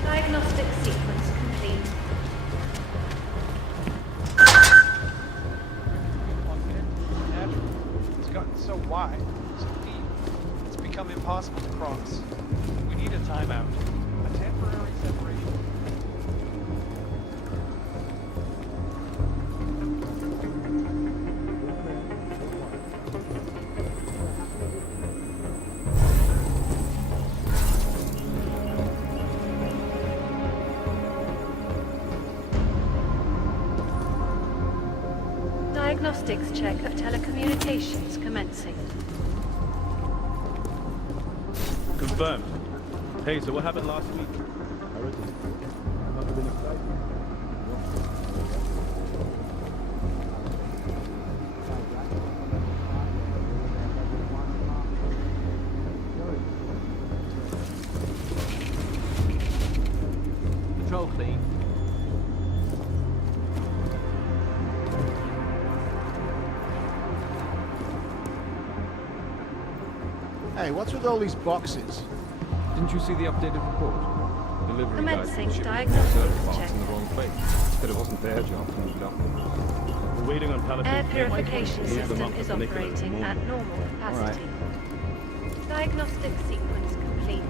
Diagnostic sequence complete. It's gotten so wide, so deep, it's become impossible to cross. We need a timeout. A temporary separation. Diagnostics check of telecommunications commencing. Confirmed. Hey, so what happened last week? Control clean. Hey, what's with all these boxes? Didn't you see the updated report? Delivery Commencing guys diagnostics certain parts check. in the wrong place. Said it wasn't their job to move it up. We're waiting on Palisade. Air purification Leave them system up is for Nicola in the operating at morning. normal All right. capacity. Diagnostic sequence complete.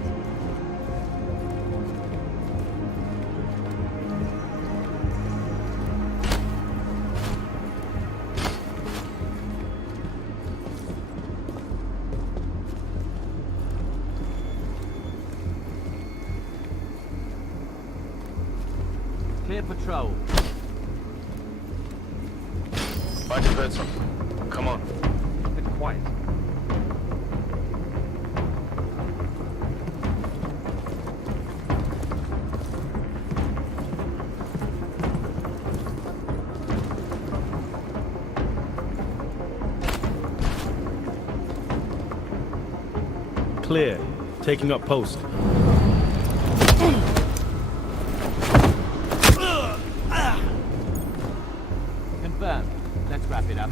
Clear patrol. Might have heard something. Come on. A bit quiet. clear. Taking up post. Confirmed. Let's wrap it up.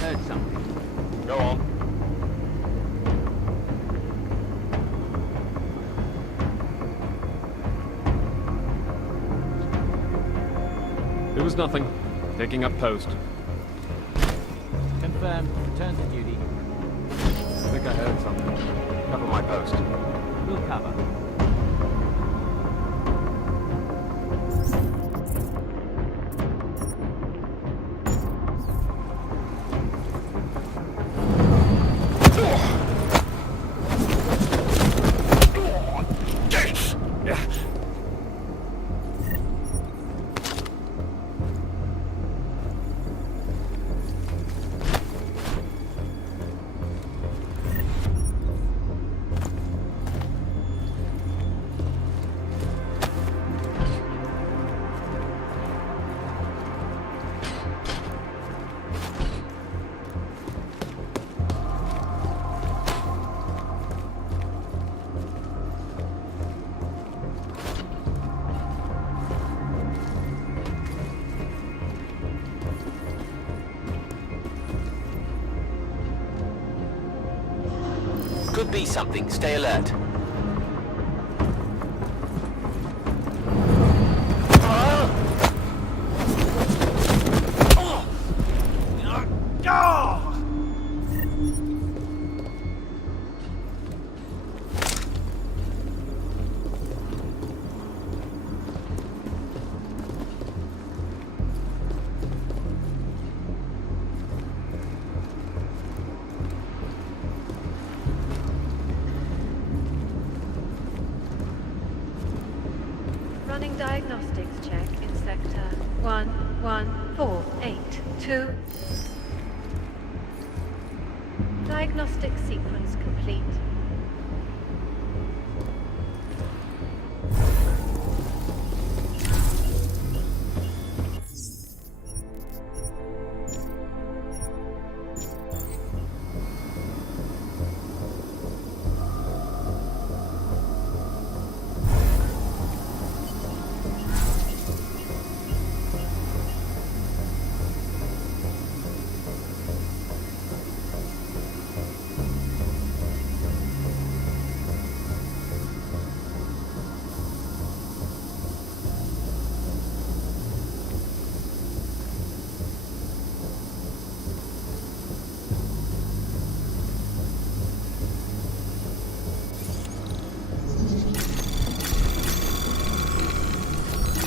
Heard something. Go on. It was nothing. Taking up post. Confirmed. Return to duty. I think I heard something. Cover my post. We'll cover. Could be something. Stay alert. Running diagnostics check in sector 11482. Diagnostic sequence complete.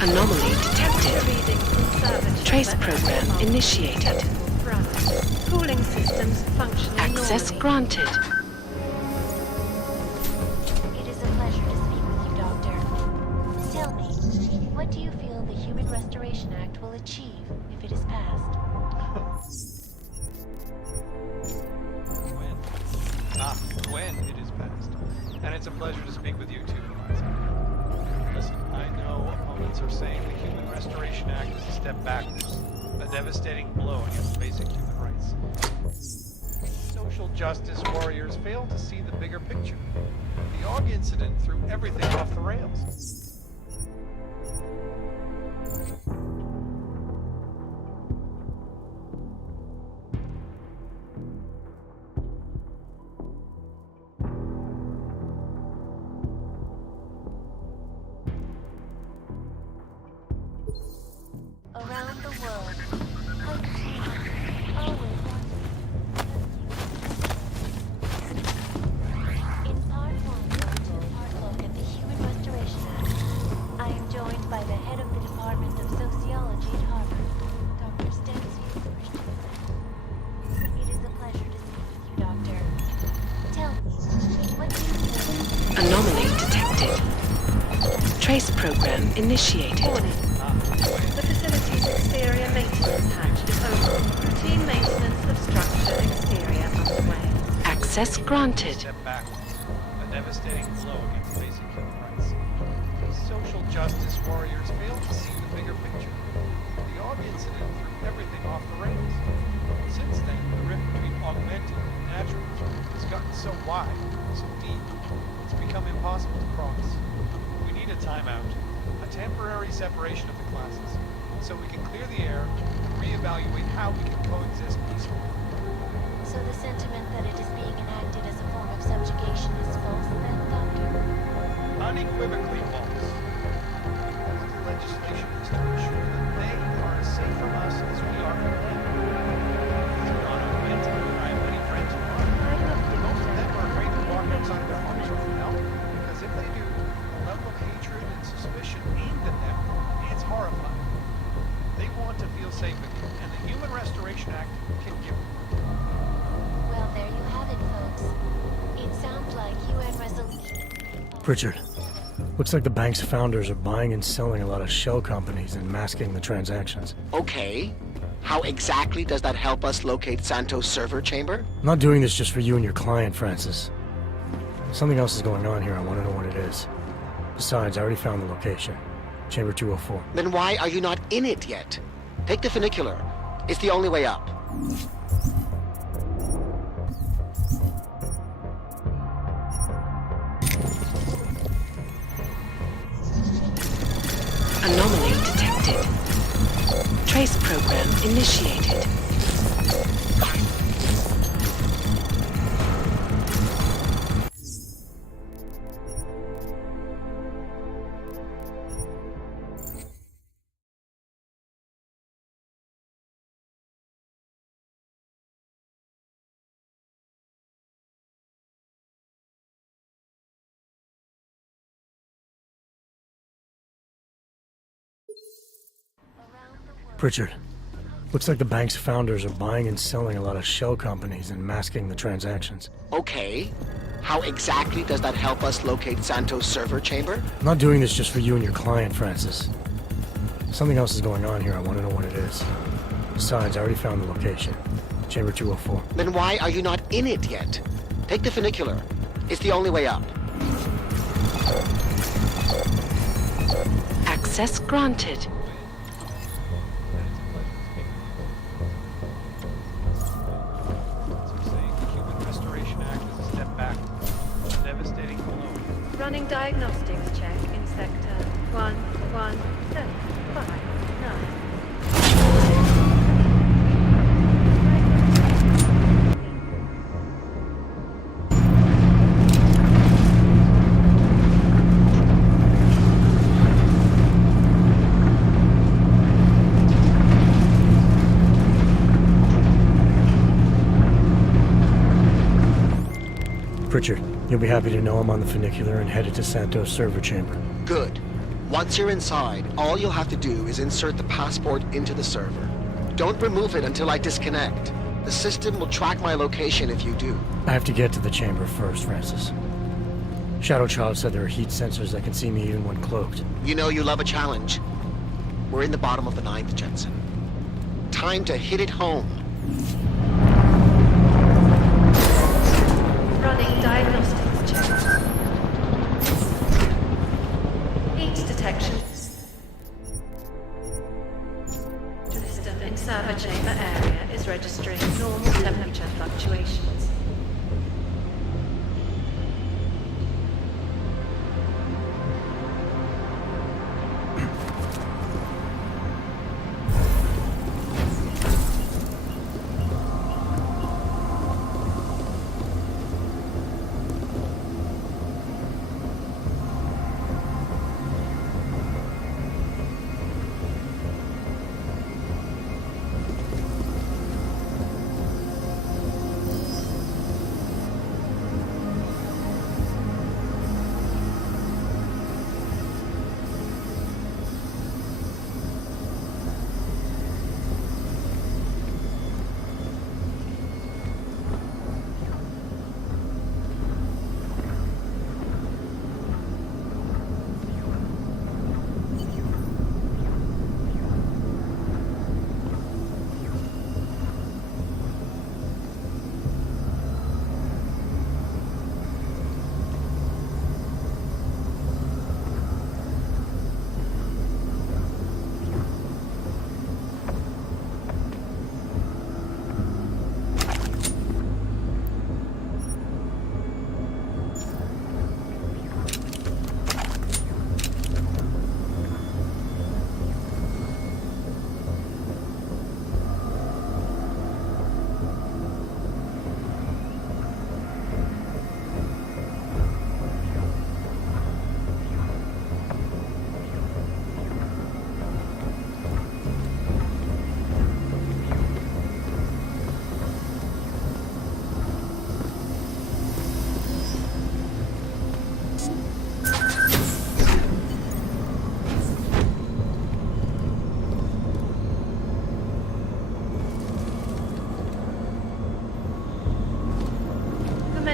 Anomaly detected. Trace program initiated. Cooling systems functioning Access normally. granted. It is a pleasure to speak with you, Doctor. Tell me, what do you feel the Human Restoration Act will achieve if it is passed? When it is passed. And it's a pleasure to speak with you too, Eliza. Listen, I know opponents are saying the Human Restoration Act is a step backwards, a devastating blow against basic human rights. Social justice warriors fail to see the bigger picture. The AUG incident threw everything off the rails. Around the world, I too always wanted. In part 1, we took a part look at the Human Restoration Act. Trace program initiated. Warning. The facility's exterior maintenance hatch is open. Routine maintenance of structure exterior underway. Access granted. Step backwards. A devastating blow against basic human rights. These social justice warriors fail to see the bigger picture. The Og incident threw everything off the rails. Since then, the rift between augmented and natural has gotten so wide, so deep, it's become impossible to cross. We need a timeout, a temporary separation of the classes, so we can clear the air and reevaluate how we can coexist peacefully. So the sentiment that it is being enacted as a form of subjugation is false then, Doctor? Unequivocally false. All of the legislation is to ensure that they are as safe from us as we are from them. These are not augmented, I have many friends who are. Most of them are afraid to walk outside their homes for help, because if they do, the level of hatred and suspicion aimed at them is horrifying. They want to feel safe again, and the Human Restoration Act can give them. Well, there you have it, folks. It sounds like UN resolution. Pritchard, looks like the bank's founders are buying and selling a lot of shell companies and masking the transactions. Okay. How exactly does that help us locate Santos' server chamber? I'm not doing this just for you and your client, Francis. Something else is going on here. I want to know what it is. Besides, I already found the location. Chamber 204. Then why are you not in it yet? Take the funicular. It's the only way up. Anomaly detected. Trace program initiated. Pritchard, looks like the bank's founders are buying and selling a lot of shell companies and masking the transactions. Okay. How exactly does that help us locate Santos' server chamber? I'm not doing this just for you and your client, Francis. Something else is going on here. I want to know what it is. Besides, I already found the location. Chamber 204. Then why are you not in it yet? Take the funicular. It's the only way up. Access granted. Running diagnostics check in sector 117559. Pritchard, you'll be happy to know I'm on the funicular and headed to Santos' server chamber. Good. Once you're inside, all you'll have to do is insert the passport into the server. Don't remove it until I disconnect. The system will track my location if you do. I have to get to the chamber first, Francis. Shadow Child said there are heat sensors that can see me even when cloaked. You know you love a challenge. We're in the bottom of the 9th, Jensen. Time to hit it home. Running diagnostics check. Heat detection. System in server chamber area is registering normal temperature fluctuations.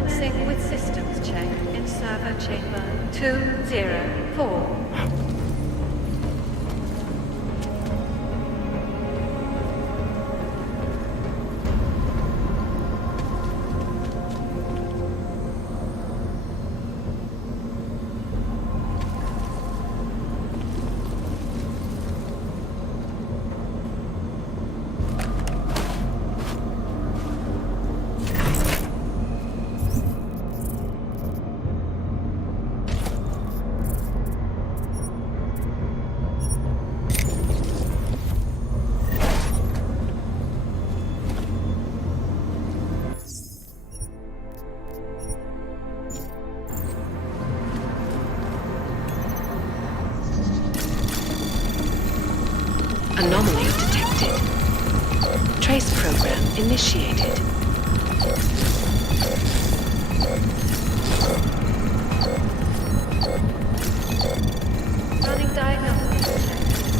Commencing with systems check in server chamber 204. Anomaly detected. Trace program initiated. Running diagnostic check.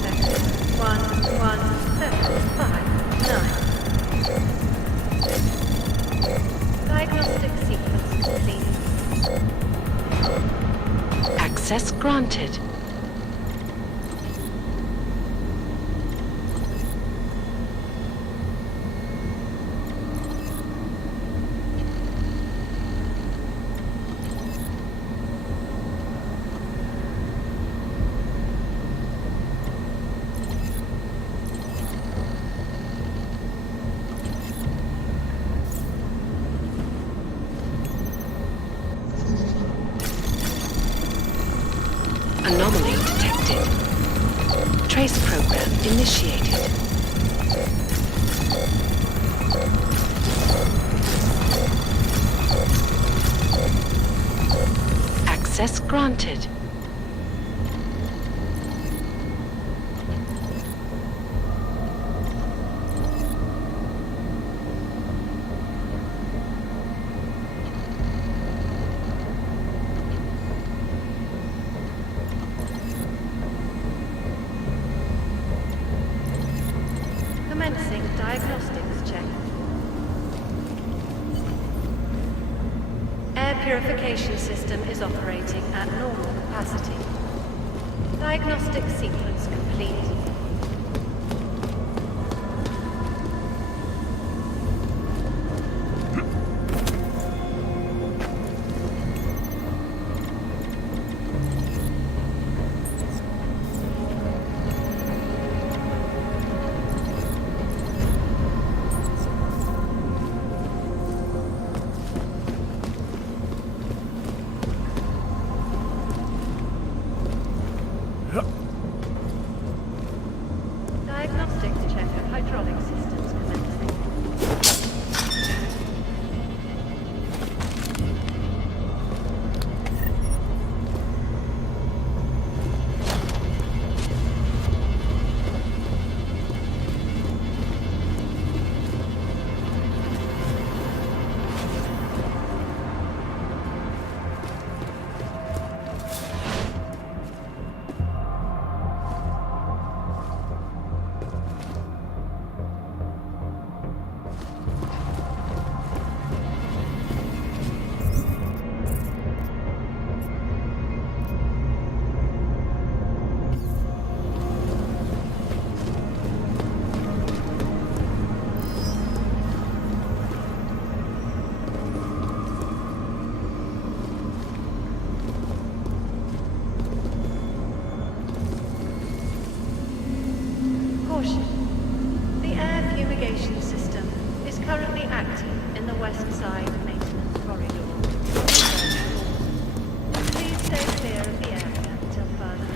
Second 11759. Diagnostic sequence complete. Access granted. Anomaly detected. Trace program initiated. Access granted. Commencing diagnostics check. Air purification system is operating at normal capacity. Diagnostic sequence complete. Diagnostics check of hydraulic systems commencing. Caution. The air fumigation system is currently active in the west side maintenance corridor. Please stay clear of the area until further notice.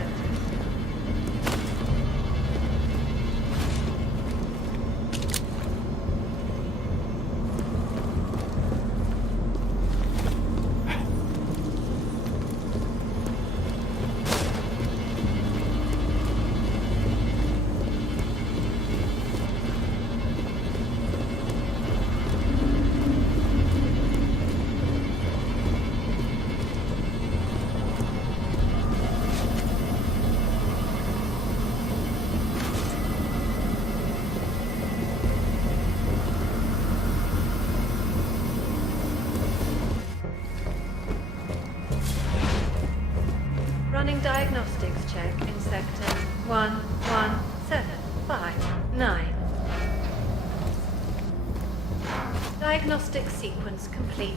Diagnostic sequence complete.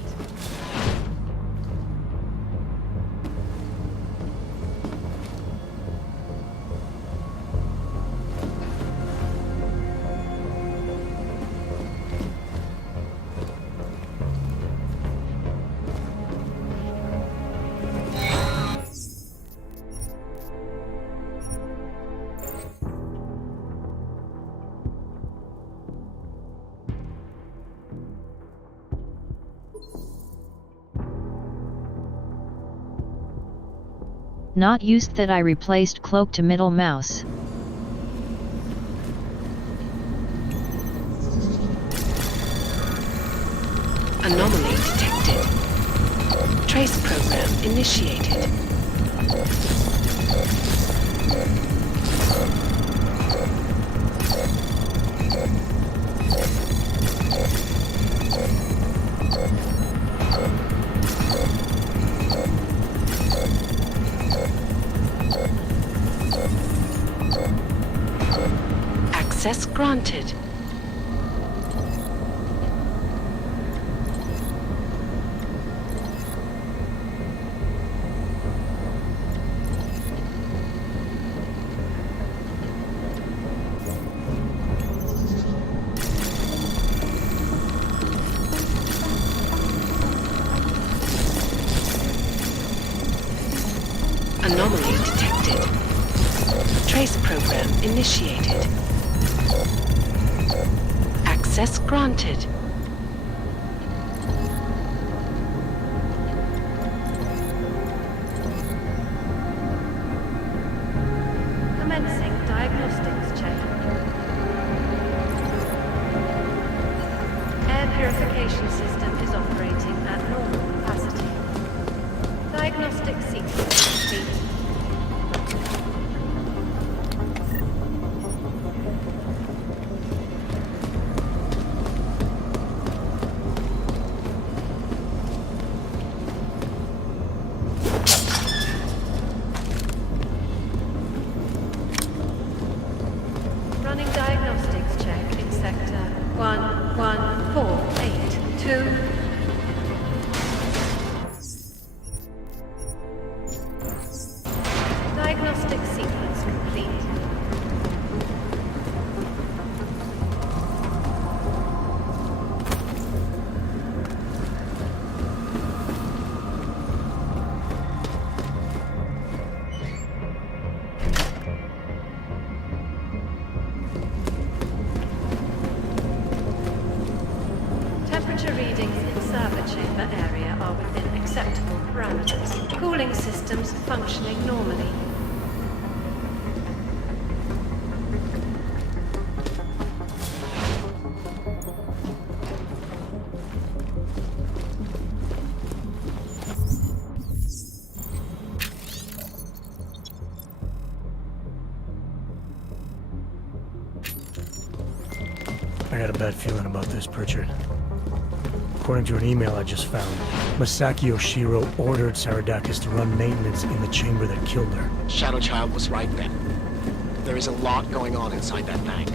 Not used that I replaced cloak to middle mouse. Anomaly detected. Trace program initiated. Access granted. Anomaly detected. Trace program initiated. Access granted. Commencing diagnostics check. Air purification system is operating at normal capacity. Diagnostic sequence complete. Running diagnostics check in sector 11482. Diagnostic sequence complete. Temperature readings in server chamber area are within acceptable parameters. Cooling systems functioning normally. I got a bad feeling about this, Pritchard. According to an email I just found, Masaki Oshiro ordered Saradakis to run maintenance in the chamber that killed her. Shadowchild was right then. There is a lot going on inside that bank.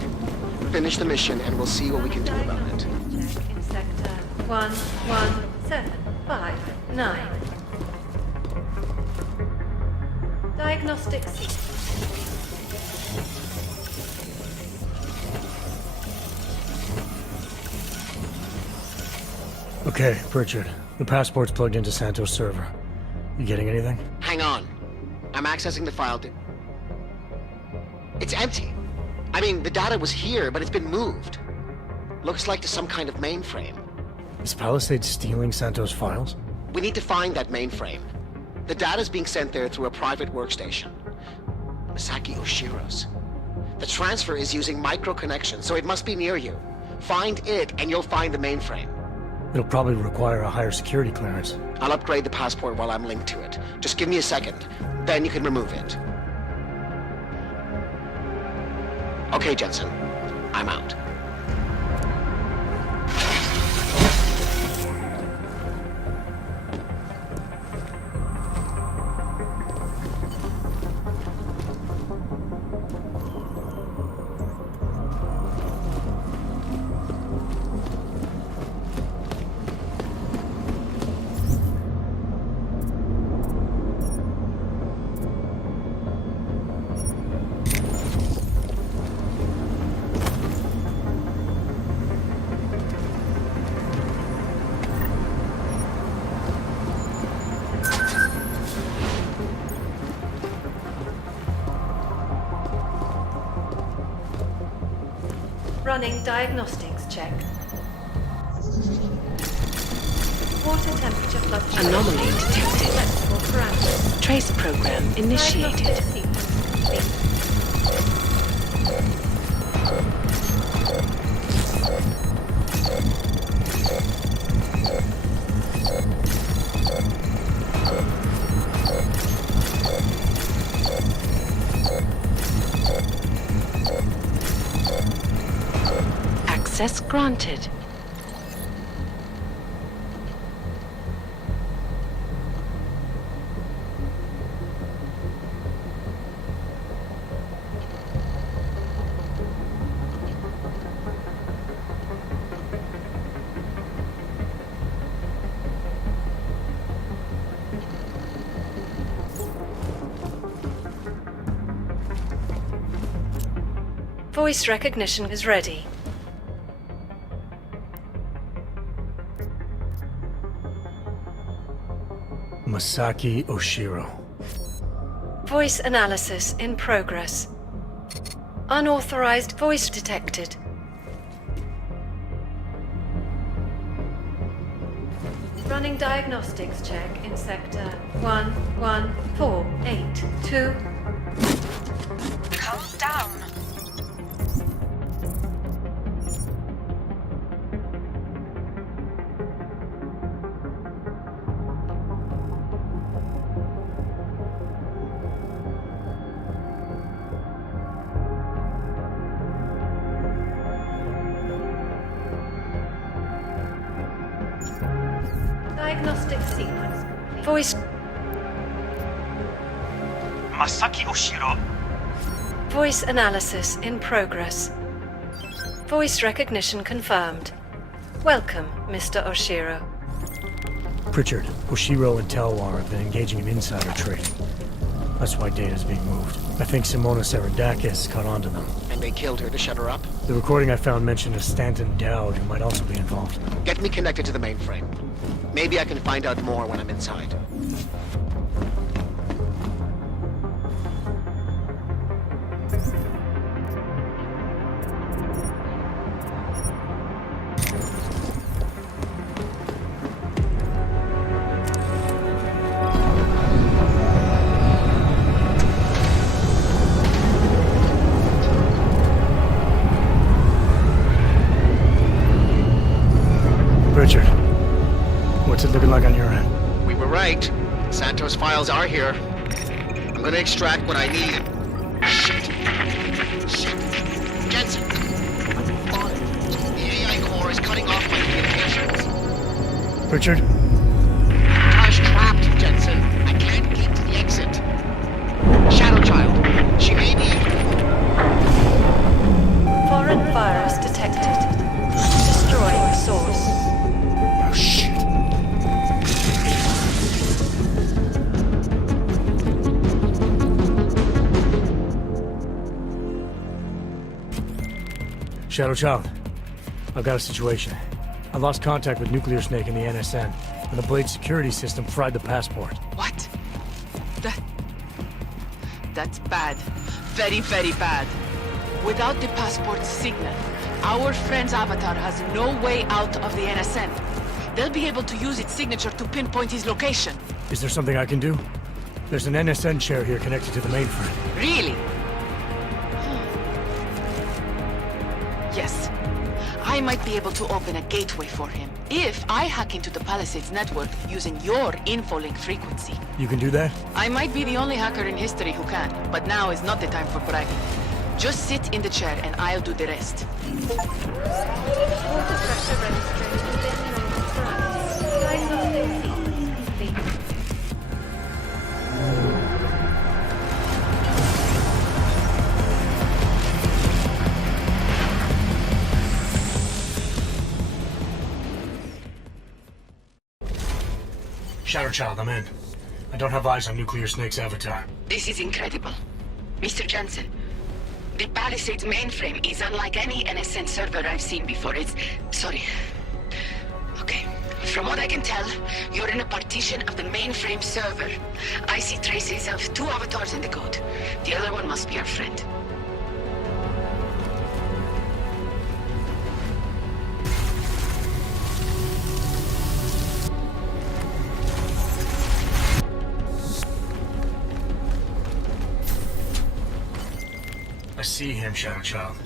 Finish the mission and we'll see what we can do about it. Check in sector 11759. Diagnostic sequence. Okay, Pritchard. The passport's plugged into Santos' server. You getting anything? Hang on. I'm accessing the file. It's empty. I mean, the data was here, but it's been moved. Looks like to some kind of mainframe. Is Palisade stealing Santos' files? We need to find that mainframe. The data's being sent there through a private workstation. Masaki Oshiro's. The transfer is using micro-connection, so it must be near you. Find it, and you'll find the mainframe. It'll probably require a higher security clearance. I'll upgrade the passport while I'm linked to it. Just give me a second. Then you can remove it. Okay, Jensen. I'm out. Running diagnostics check. Water temperature fluctuation. Anomaly detected. Flexible parameters. Trace program initiated. Diagnostic sequence complete. Access granted. Voice recognition is ready. Masaki Oshiro. Voice analysis in progress. Unauthorized voice detected. Running diagnostics check in sector 11482. Calm down. Diagnostic sequence. Voice. Masaki Oshiro. Voice analysis in progress. Voice recognition confirmed. Welcome, Mr. Oshiro. Pritchard, Oshiro and Talwar have been engaging in insider trading. That's why data's being moved. I think Simona Saradakis caught on to them. And they killed her to shut her up? The recording I found mentioned a Stanton Dowd who might also be involved. Get me connected to the mainframe. Maybe I can find out more when I'm inside. Richard, what's it looking like on your end? We were right. Santos' files are here. I'm gonna extract what I need. Shit. Jensen! The AI core is cutting off my communications. Richard? Tash trapped, Jensen. I can't get to the exit. Shadow Child. She may be... Foreign virus detected. Destroying source. Oh, shit. Shadow Child, I've got a situation. I lost contact with Nuclear Snake and the NSN, and the Blade security system fried the passport. What? That's bad. Very, very bad. Without the passport signal, our friend's avatar has no way out of the NSN. They'll be able to use its signature to pinpoint his location. Is there something I can do? There's an NSN chair here connected to the mainframe. Really? Yes. I might be able to open a gateway for him if I hack into the Palisades network using your infolink frequency. You can do that? I might be the only hacker in history who can, but now is not the time for bragging. Just sit in the chair and I'll do the rest. Water pressure registering within normal parameters. Diagnostic sequence complete. Shadow Child, I'm in. I don't have eyes on Nuclear Snake's avatar. This is incredible. Mr. Jensen, the Palisades mainframe is unlike any NSN server I've seen before. Sorry. Okay. From what I can tell, you're in a partition of the mainframe server. I see traces of 2 avatars in the code. The other one must be our friend. see him, Shadow Child.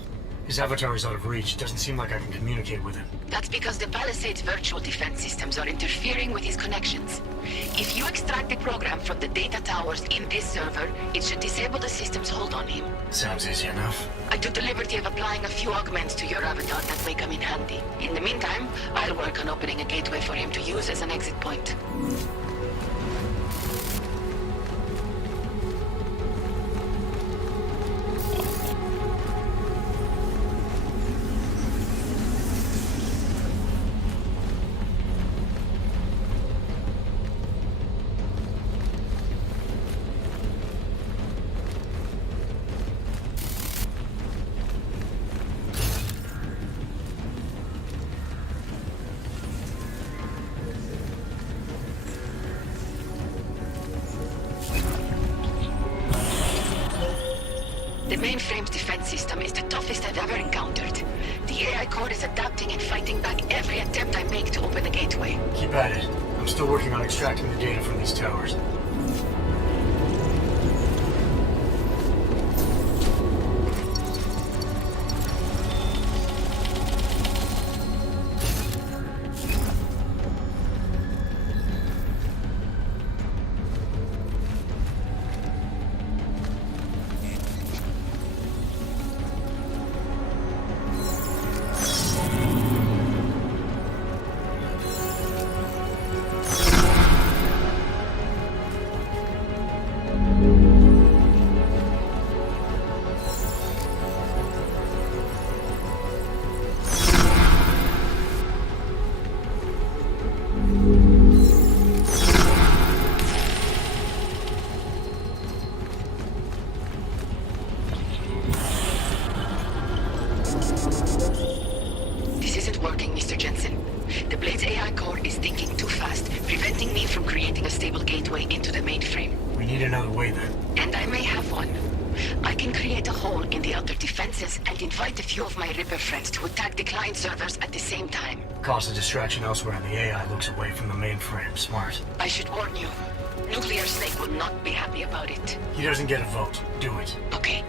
His avatar is out of reach. Doesn't seem like I can communicate with him. That's because the Palisades virtual defense systems are interfering with his connections. If you extract the program from the data towers in this server, it should disable the system's hold on him. Sounds easy enough. I took the liberty of applying a few augments to your avatar that may come in handy. In the meantime, I'll work on opening a gateway for him to use as an exit point. The mainframe's defense system is the toughest I've ever encountered. The AI core is adapting and fighting back every attempt I make to open the gateway. Keep at it. I'm still working on extracting the data from these towers. Cause a distraction elsewhere and the AI looks away from the mainframe. Smart. I should warn you. Nuclear Snake will not be happy about it. He doesn't get a vote. Do it. Okay.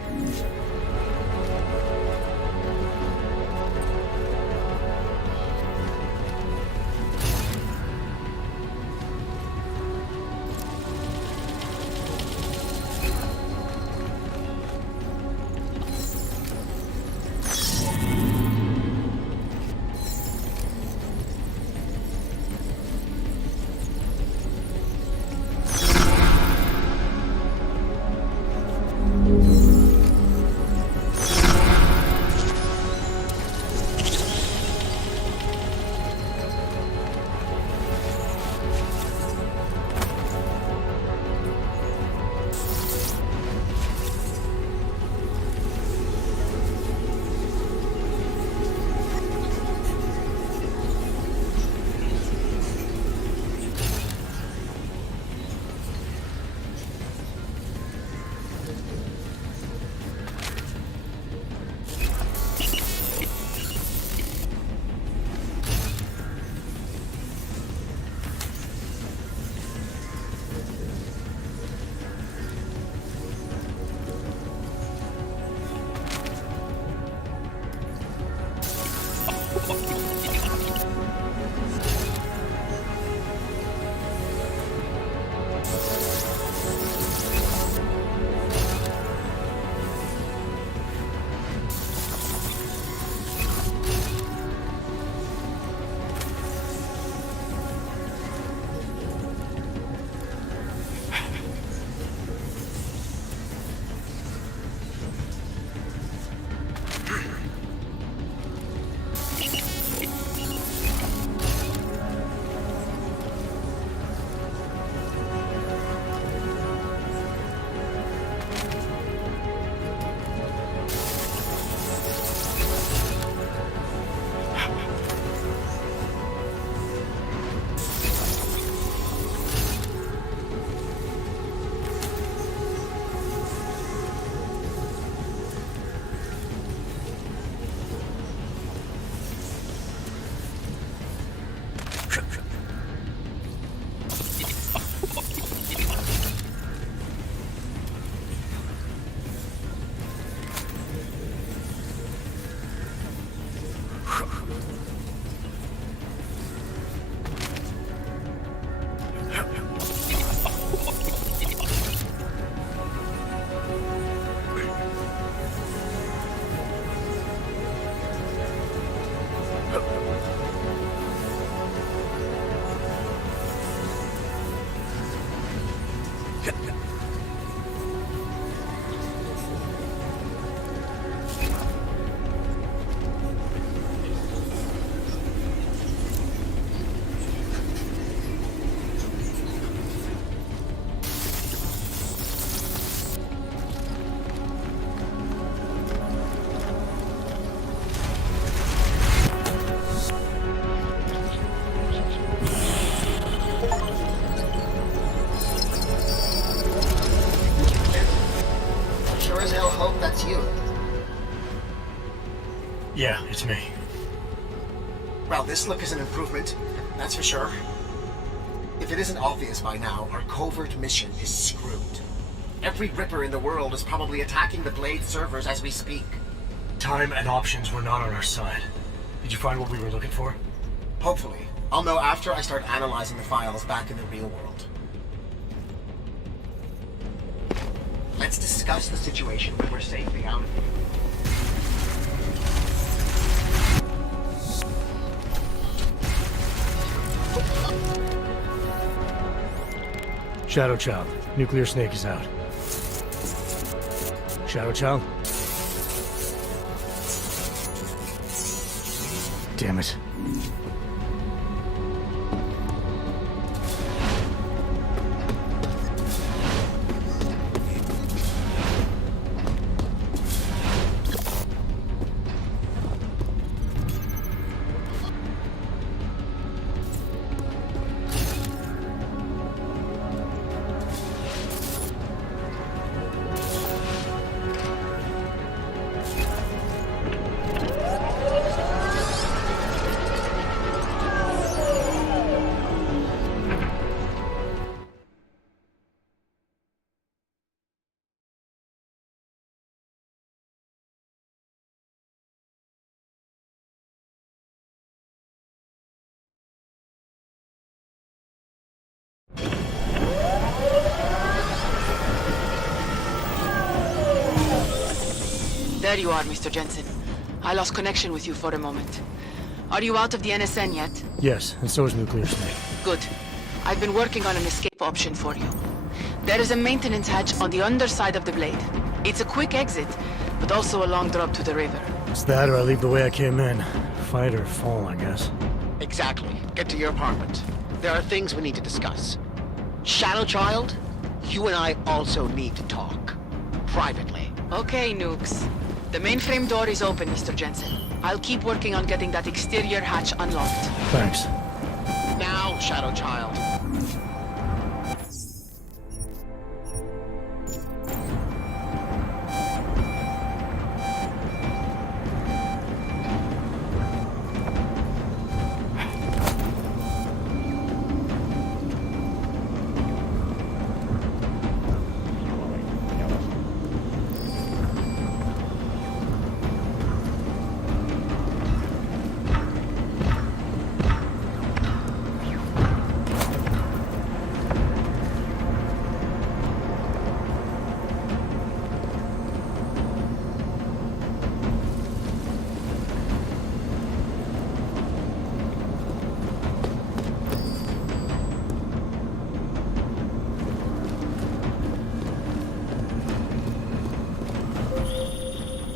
Yeah, it's me. Well, this look is an improvement, that's for sure. If it isn't obvious by now, our covert mission is screwed. Every Ripper in the world is probably attacking the Blade servers as we speak. Time and options were not on our side. Did you find what we were looking for? Hopefully. I'll know after I start analyzing the files back in the real world. Let's discuss the situation when we're safely out of here. Shadow Child, Nuclear Snake is out. Shadow Child? Damn it. There you are, Mr. Jensen. I lost connection with you for a moment. Are you out of the NSN yet? Yes, and so is Nuclear Snake. Good. I've been working on an escape option for you. There is a maintenance hatch on the underside of the Blade. It's a quick exit, but also a long drop to the river. It's that or I leave the way I came in. Fight or fall, I guess. Exactly. Get to your apartment. There are things we need to discuss. Shadow Child, you and I also need to talk. Privately. Okay, Nukes. The mainframe door is open, Mr. Jensen. I'll keep working on getting that exterior hatch unlocked. Thanks. Now, Shadow Child.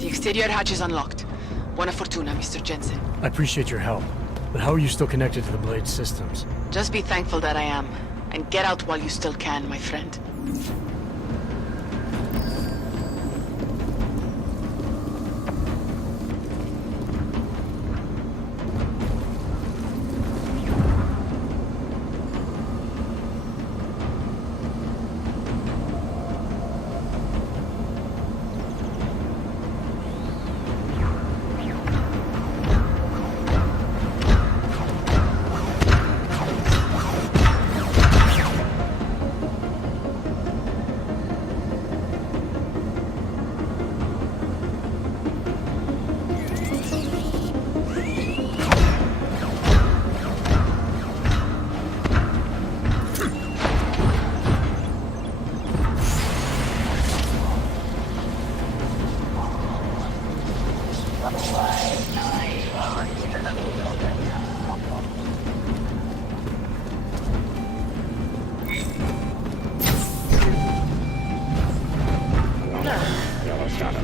Exterior hatch is unlocked. Buona fortuna, Mr. Jensen. I appreciate your help, but how are you still connected to the Blade systems? Just be thankful that I am, and get out while you still can, my friend.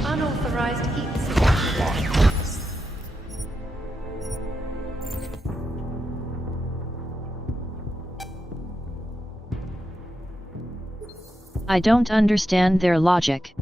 Unauthorized heat signature. I don't understand their logic.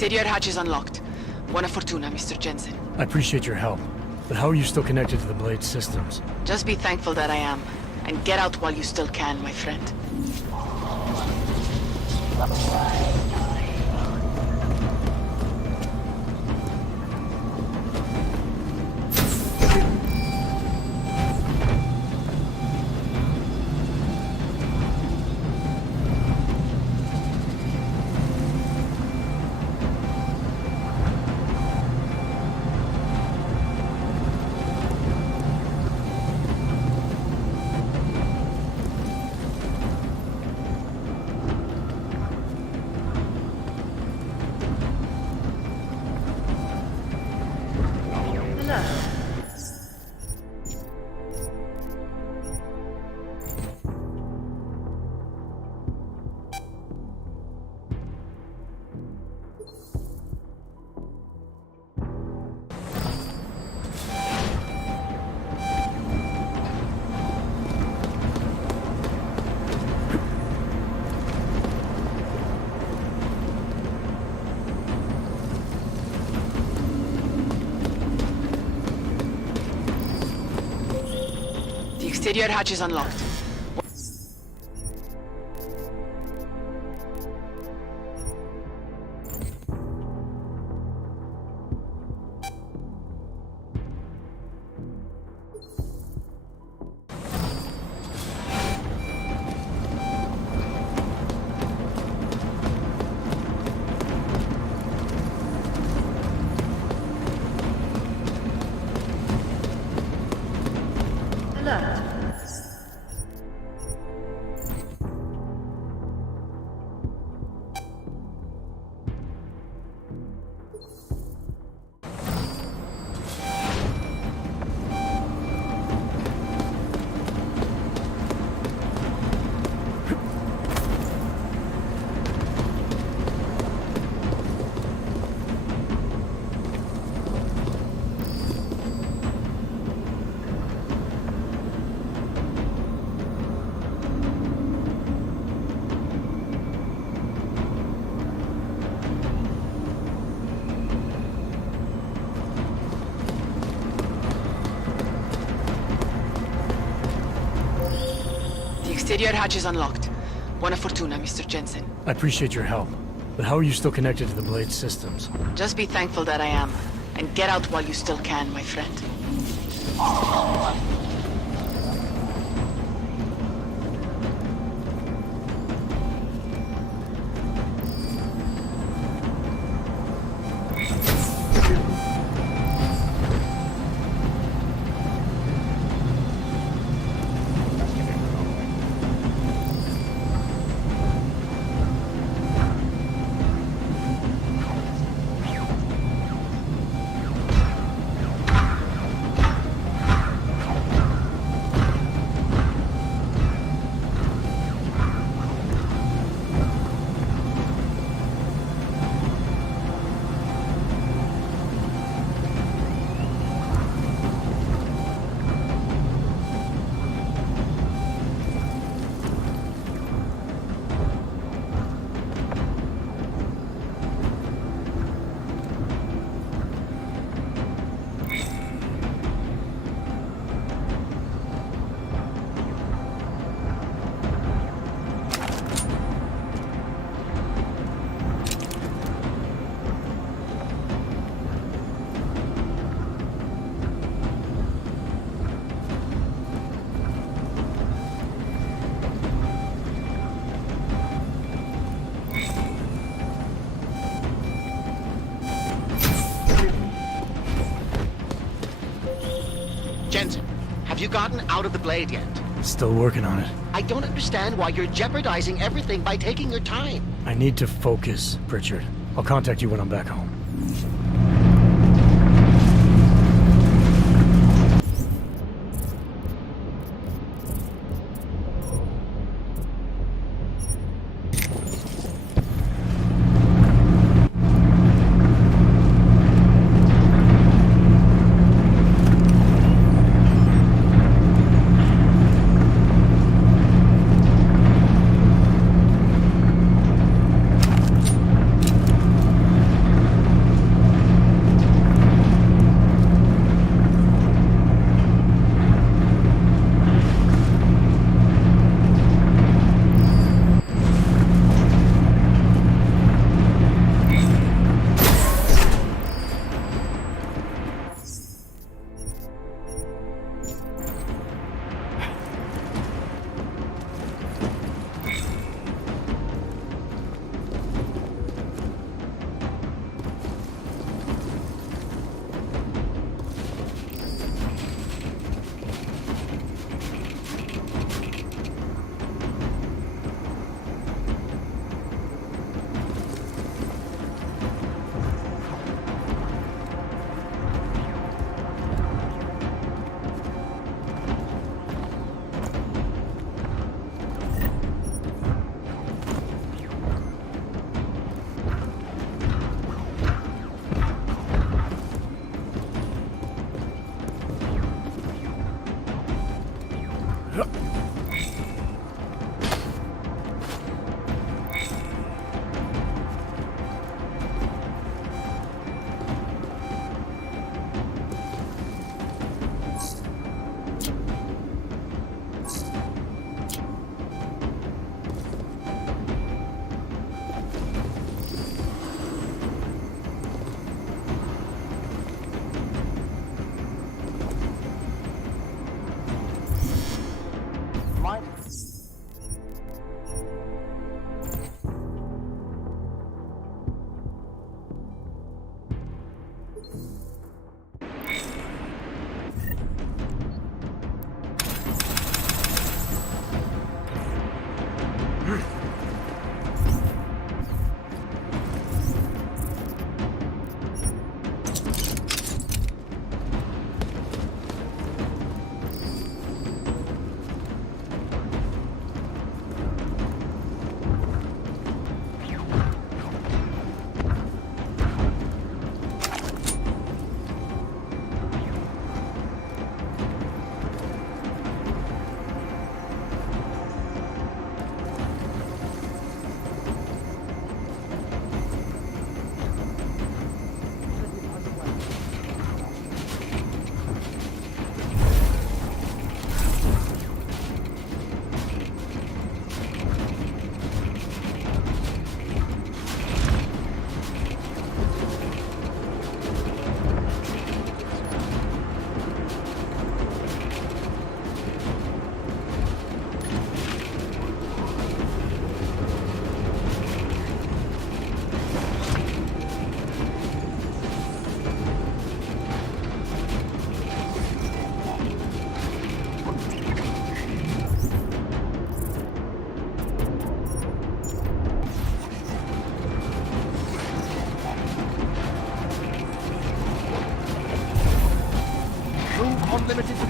exterior hatch is unlocked. Buona fortuna, Mr. Jensen. I appreciate your help, but how are you still connected to the Blade systems? Just be thankful that I am, and get out while you still can, my friend. The exterior hatch is unlocked. Exterior hatch is unlocked. Buona fortuna, Mr. Jensen. I appreciate your help, but how are you still connected to the Blade systems? Just be thankful that I am, and get out while you still can, my friend. Jensen, have you gotten out of the Blade yet? Still working on it. I don't understand why you're jeopardizing everything by taking your time. I need to focus, Pritchard. I'll contact you when I'm back home.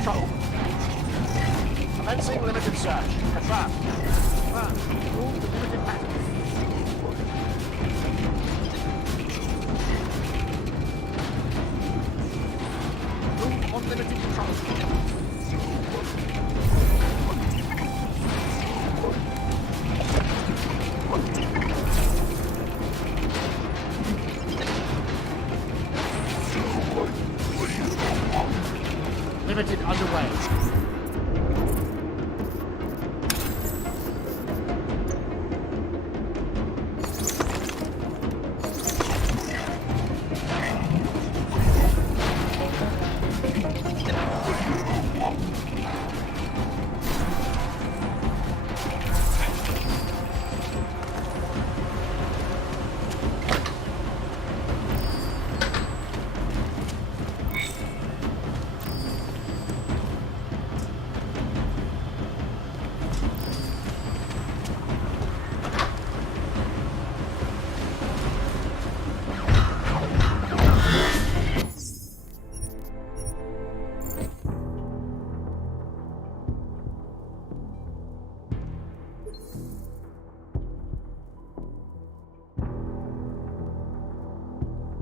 control. Commencing limited search. Confirmed. Move the limited package. Move on limited control. Limited underway.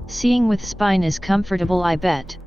Seeing with spine is comfortable, I bet.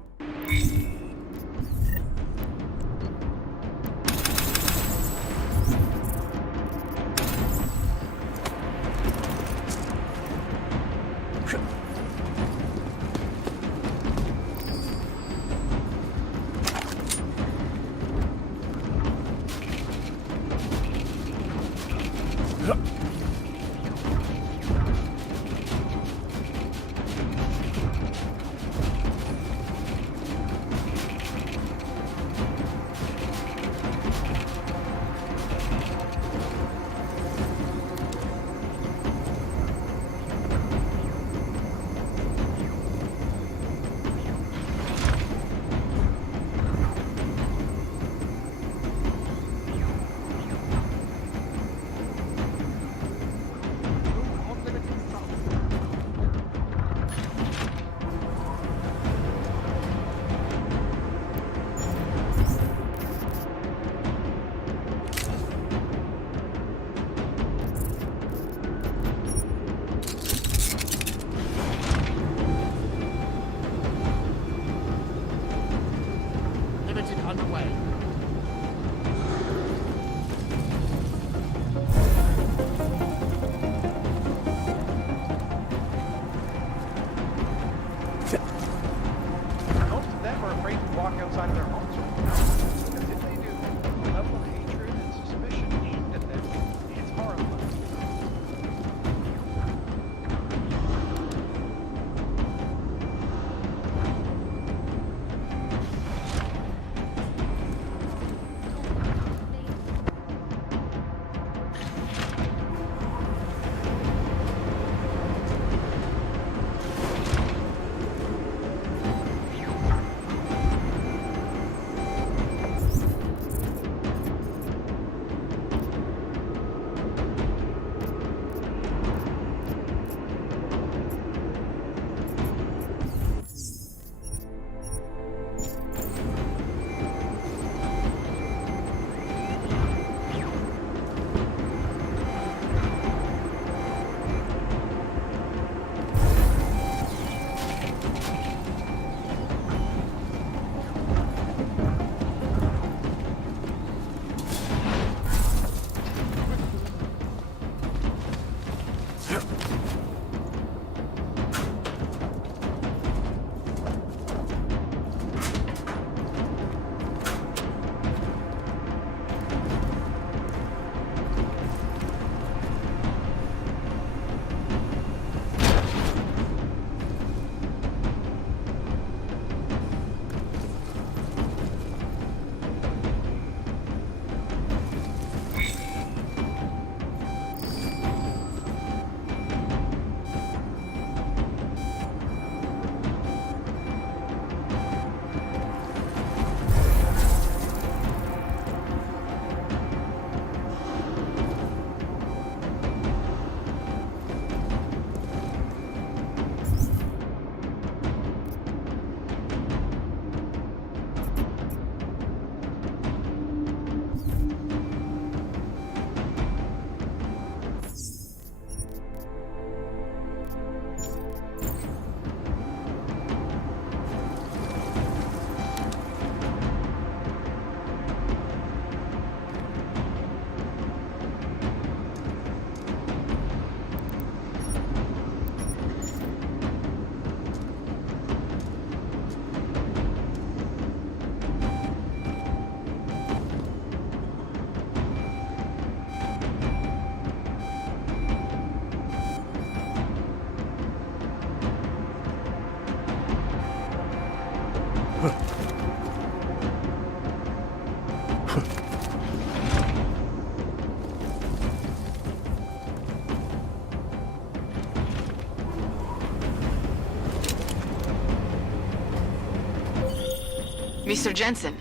Mr. Jensen,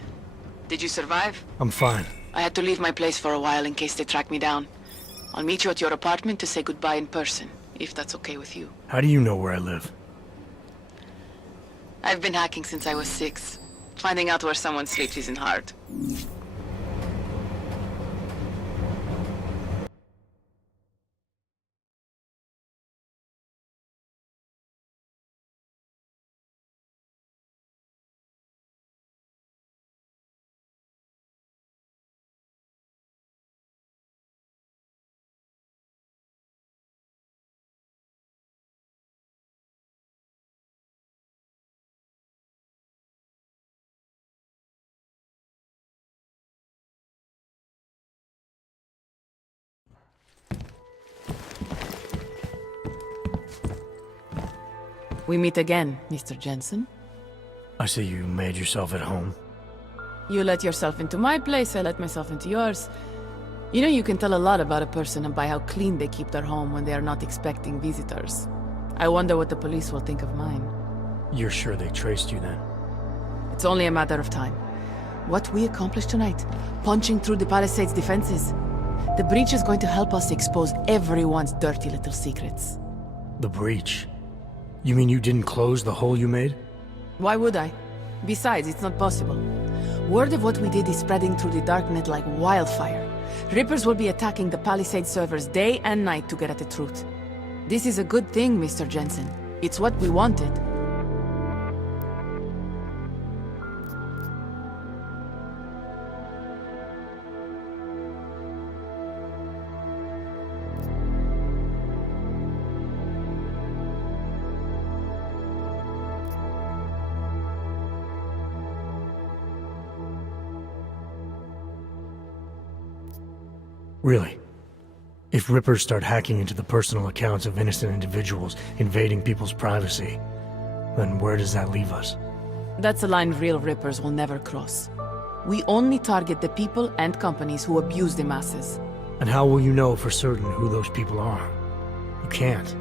did you survive? I'm fine. I had to leave my place for a while in case they track me down. I'll meet you at your apartment to say goodbye in person, if that's okay with you. How do you know where I live? I've been hacking since I was 6. Finding out where someone sleeps isn't hard. We meet again, Mr. Jensen. I see you made yourself at home. You let yourself into my place, I let myself into yours. You know, you can tell a lot about a person by how clean they keep their home when they are not expecting visitors. I wonder what the police will think of mine. You're sure they traced you then? It's only a matter of time. What we accomplished tonight, punching through the Palisades' defenses. The breach is going to help us expose everyone's dirty little secrets. The breach? You mean you didn't close the hole you made? Why would I? Besides, it's not possible. Word of what we did is spreading through the darknet like wildfire. Rippers will be attacking the Palisade servers day and night to get at the truth. This is a good thing, Mr. Jensen. It's what we wanted. Really? If Rippers start hacking into the personal accounts of innocent individuals, invading people's privacy, then where does that leave us? That's a line real Rippers will never cross. We only target the people and companies who abuse the masses. And how will you know for certain who those people are? You can't,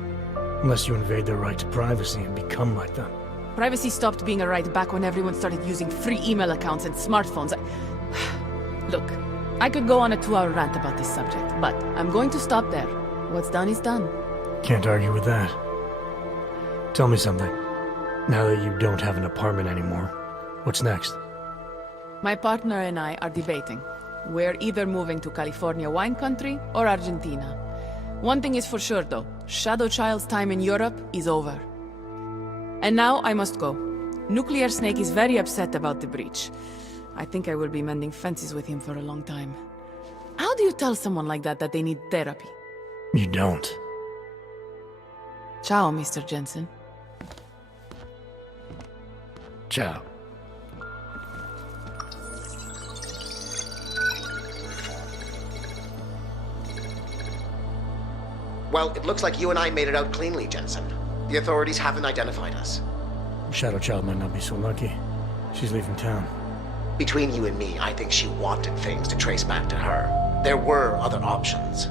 unless you invade their right to privacy and become like them. Privacy stopped being a right back when everyone started using free email accounts and smartphones. Look, I could go on a 2-hour rant about this subject, but I'm going to stop there. What's done is done. Can't argue with that. Tell me something. Now that you don't have an apartment anymore, what's next? My partner and I are debating. We're either moving to California wine country or Argentina. One thing is for sure though, Shadow Child's time in Europe is over. And now I must go. Nuclear Snake is very upset about the breach. I think I will be mending fences with him for a long time. How do you tell someone like that they need therapy? You don't. Ciao, Mr. Jensen. Ciao. Well, it looks like you and I made it out cleanly, Jensen. The authorities haven't identified us. Shadow Child might not be so lucky. She's leaving town. Between you and me, I think she wanted things to trace back to her. There were other options.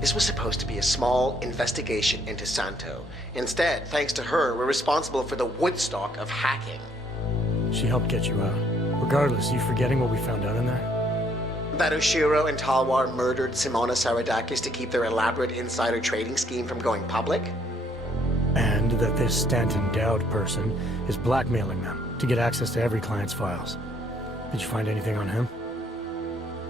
This was supposed to be a small investigation into Santo. Instead, thanks to her, we're responsible for the Woodstock of hacking. She helped get you out. Regardless, you forgetting what we found out in there? That Oshiro and Talwar murdered Simona Saradakis to keep their elaborate insider trading scheme from going public? And that this Stanton Dowd person is blackmailing them to get access to every client's files. Did you find anything on him?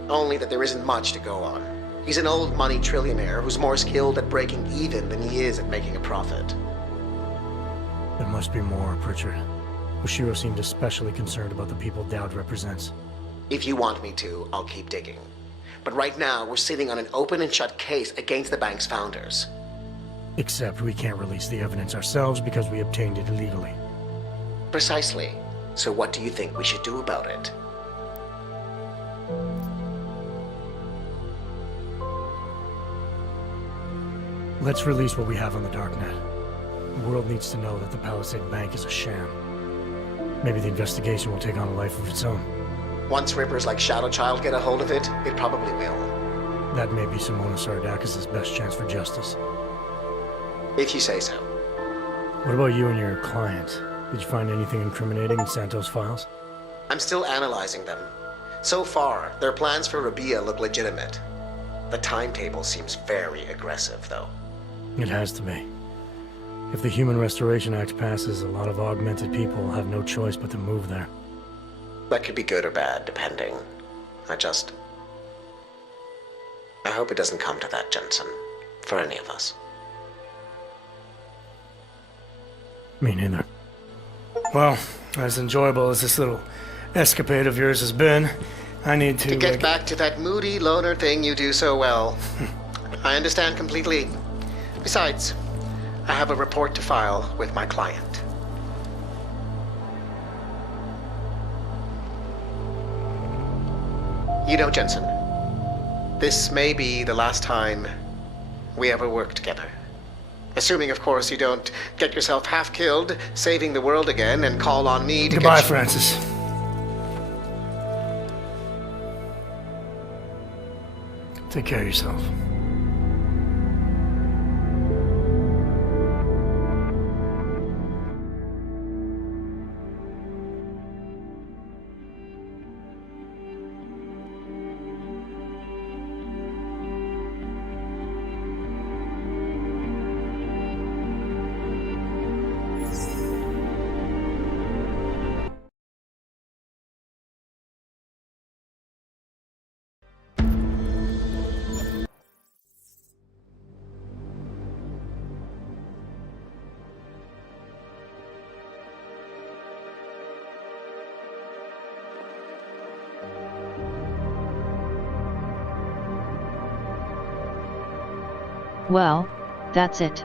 Only that there isn't much to go on. He's an old money trillionaire who's more skilled at breaking even than he is at making a profit. There must be more, Pritchard. Oshiro seemed especially concerned about the people Dowd represents. If you want me to, I'll keep digging. But right now, we're sitting on an open and shut case against the bank's founders. Except we can't release the evidence ourselves because we obtained it illegally. Precisely. So what do you think we should do about it? Let's release what we have on the darknet. The world needs to know that the Palisade Bank is a sham. Maybe the investigation will take on a life of its own. Once rippers like Shadow Child get a hold of it, it probably will. That may be Simona Saradakis' best chance for justice. If you say so. What about you and your client? Did you find anything incriminating in Santos' files? I'm still analyzing them. So far, their plans for Rabia look legitimate. The timetable seems very aggressive, though. It has to be. If the Human Restoration Act passes, a lot of augmented people will have no choice but to move there. That could be good or bad, depending. I hope it doesn't come to that, Jensen. For any of us. Me neither. Well, as enjoyable as this little escapade of yours has been, I need to... To get back to that moody loner thing you do so well. I understand completely. Besides, I have a report to file with my client. You know, Jensen, this may be the last time we ever work together. Assuming, of course, you don't get yourself half killed, saving the world again, and call on me to Goodbye, get Francis. Take care of yourself. Well, that's it.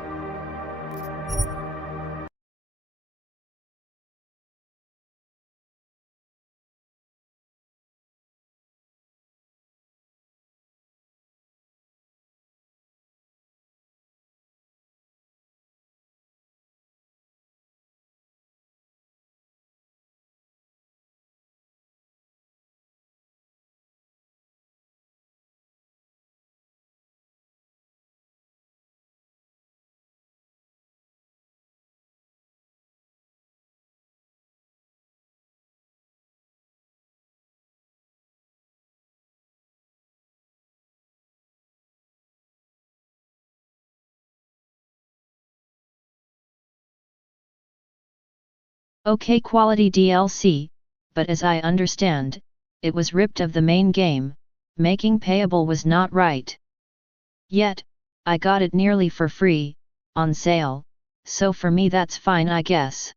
Okay, quality DLC, but as I understand, it was ripped of the main game, making payable was not right. Yet, I got it nearly for free, on sale, so for me that's fine, I guess.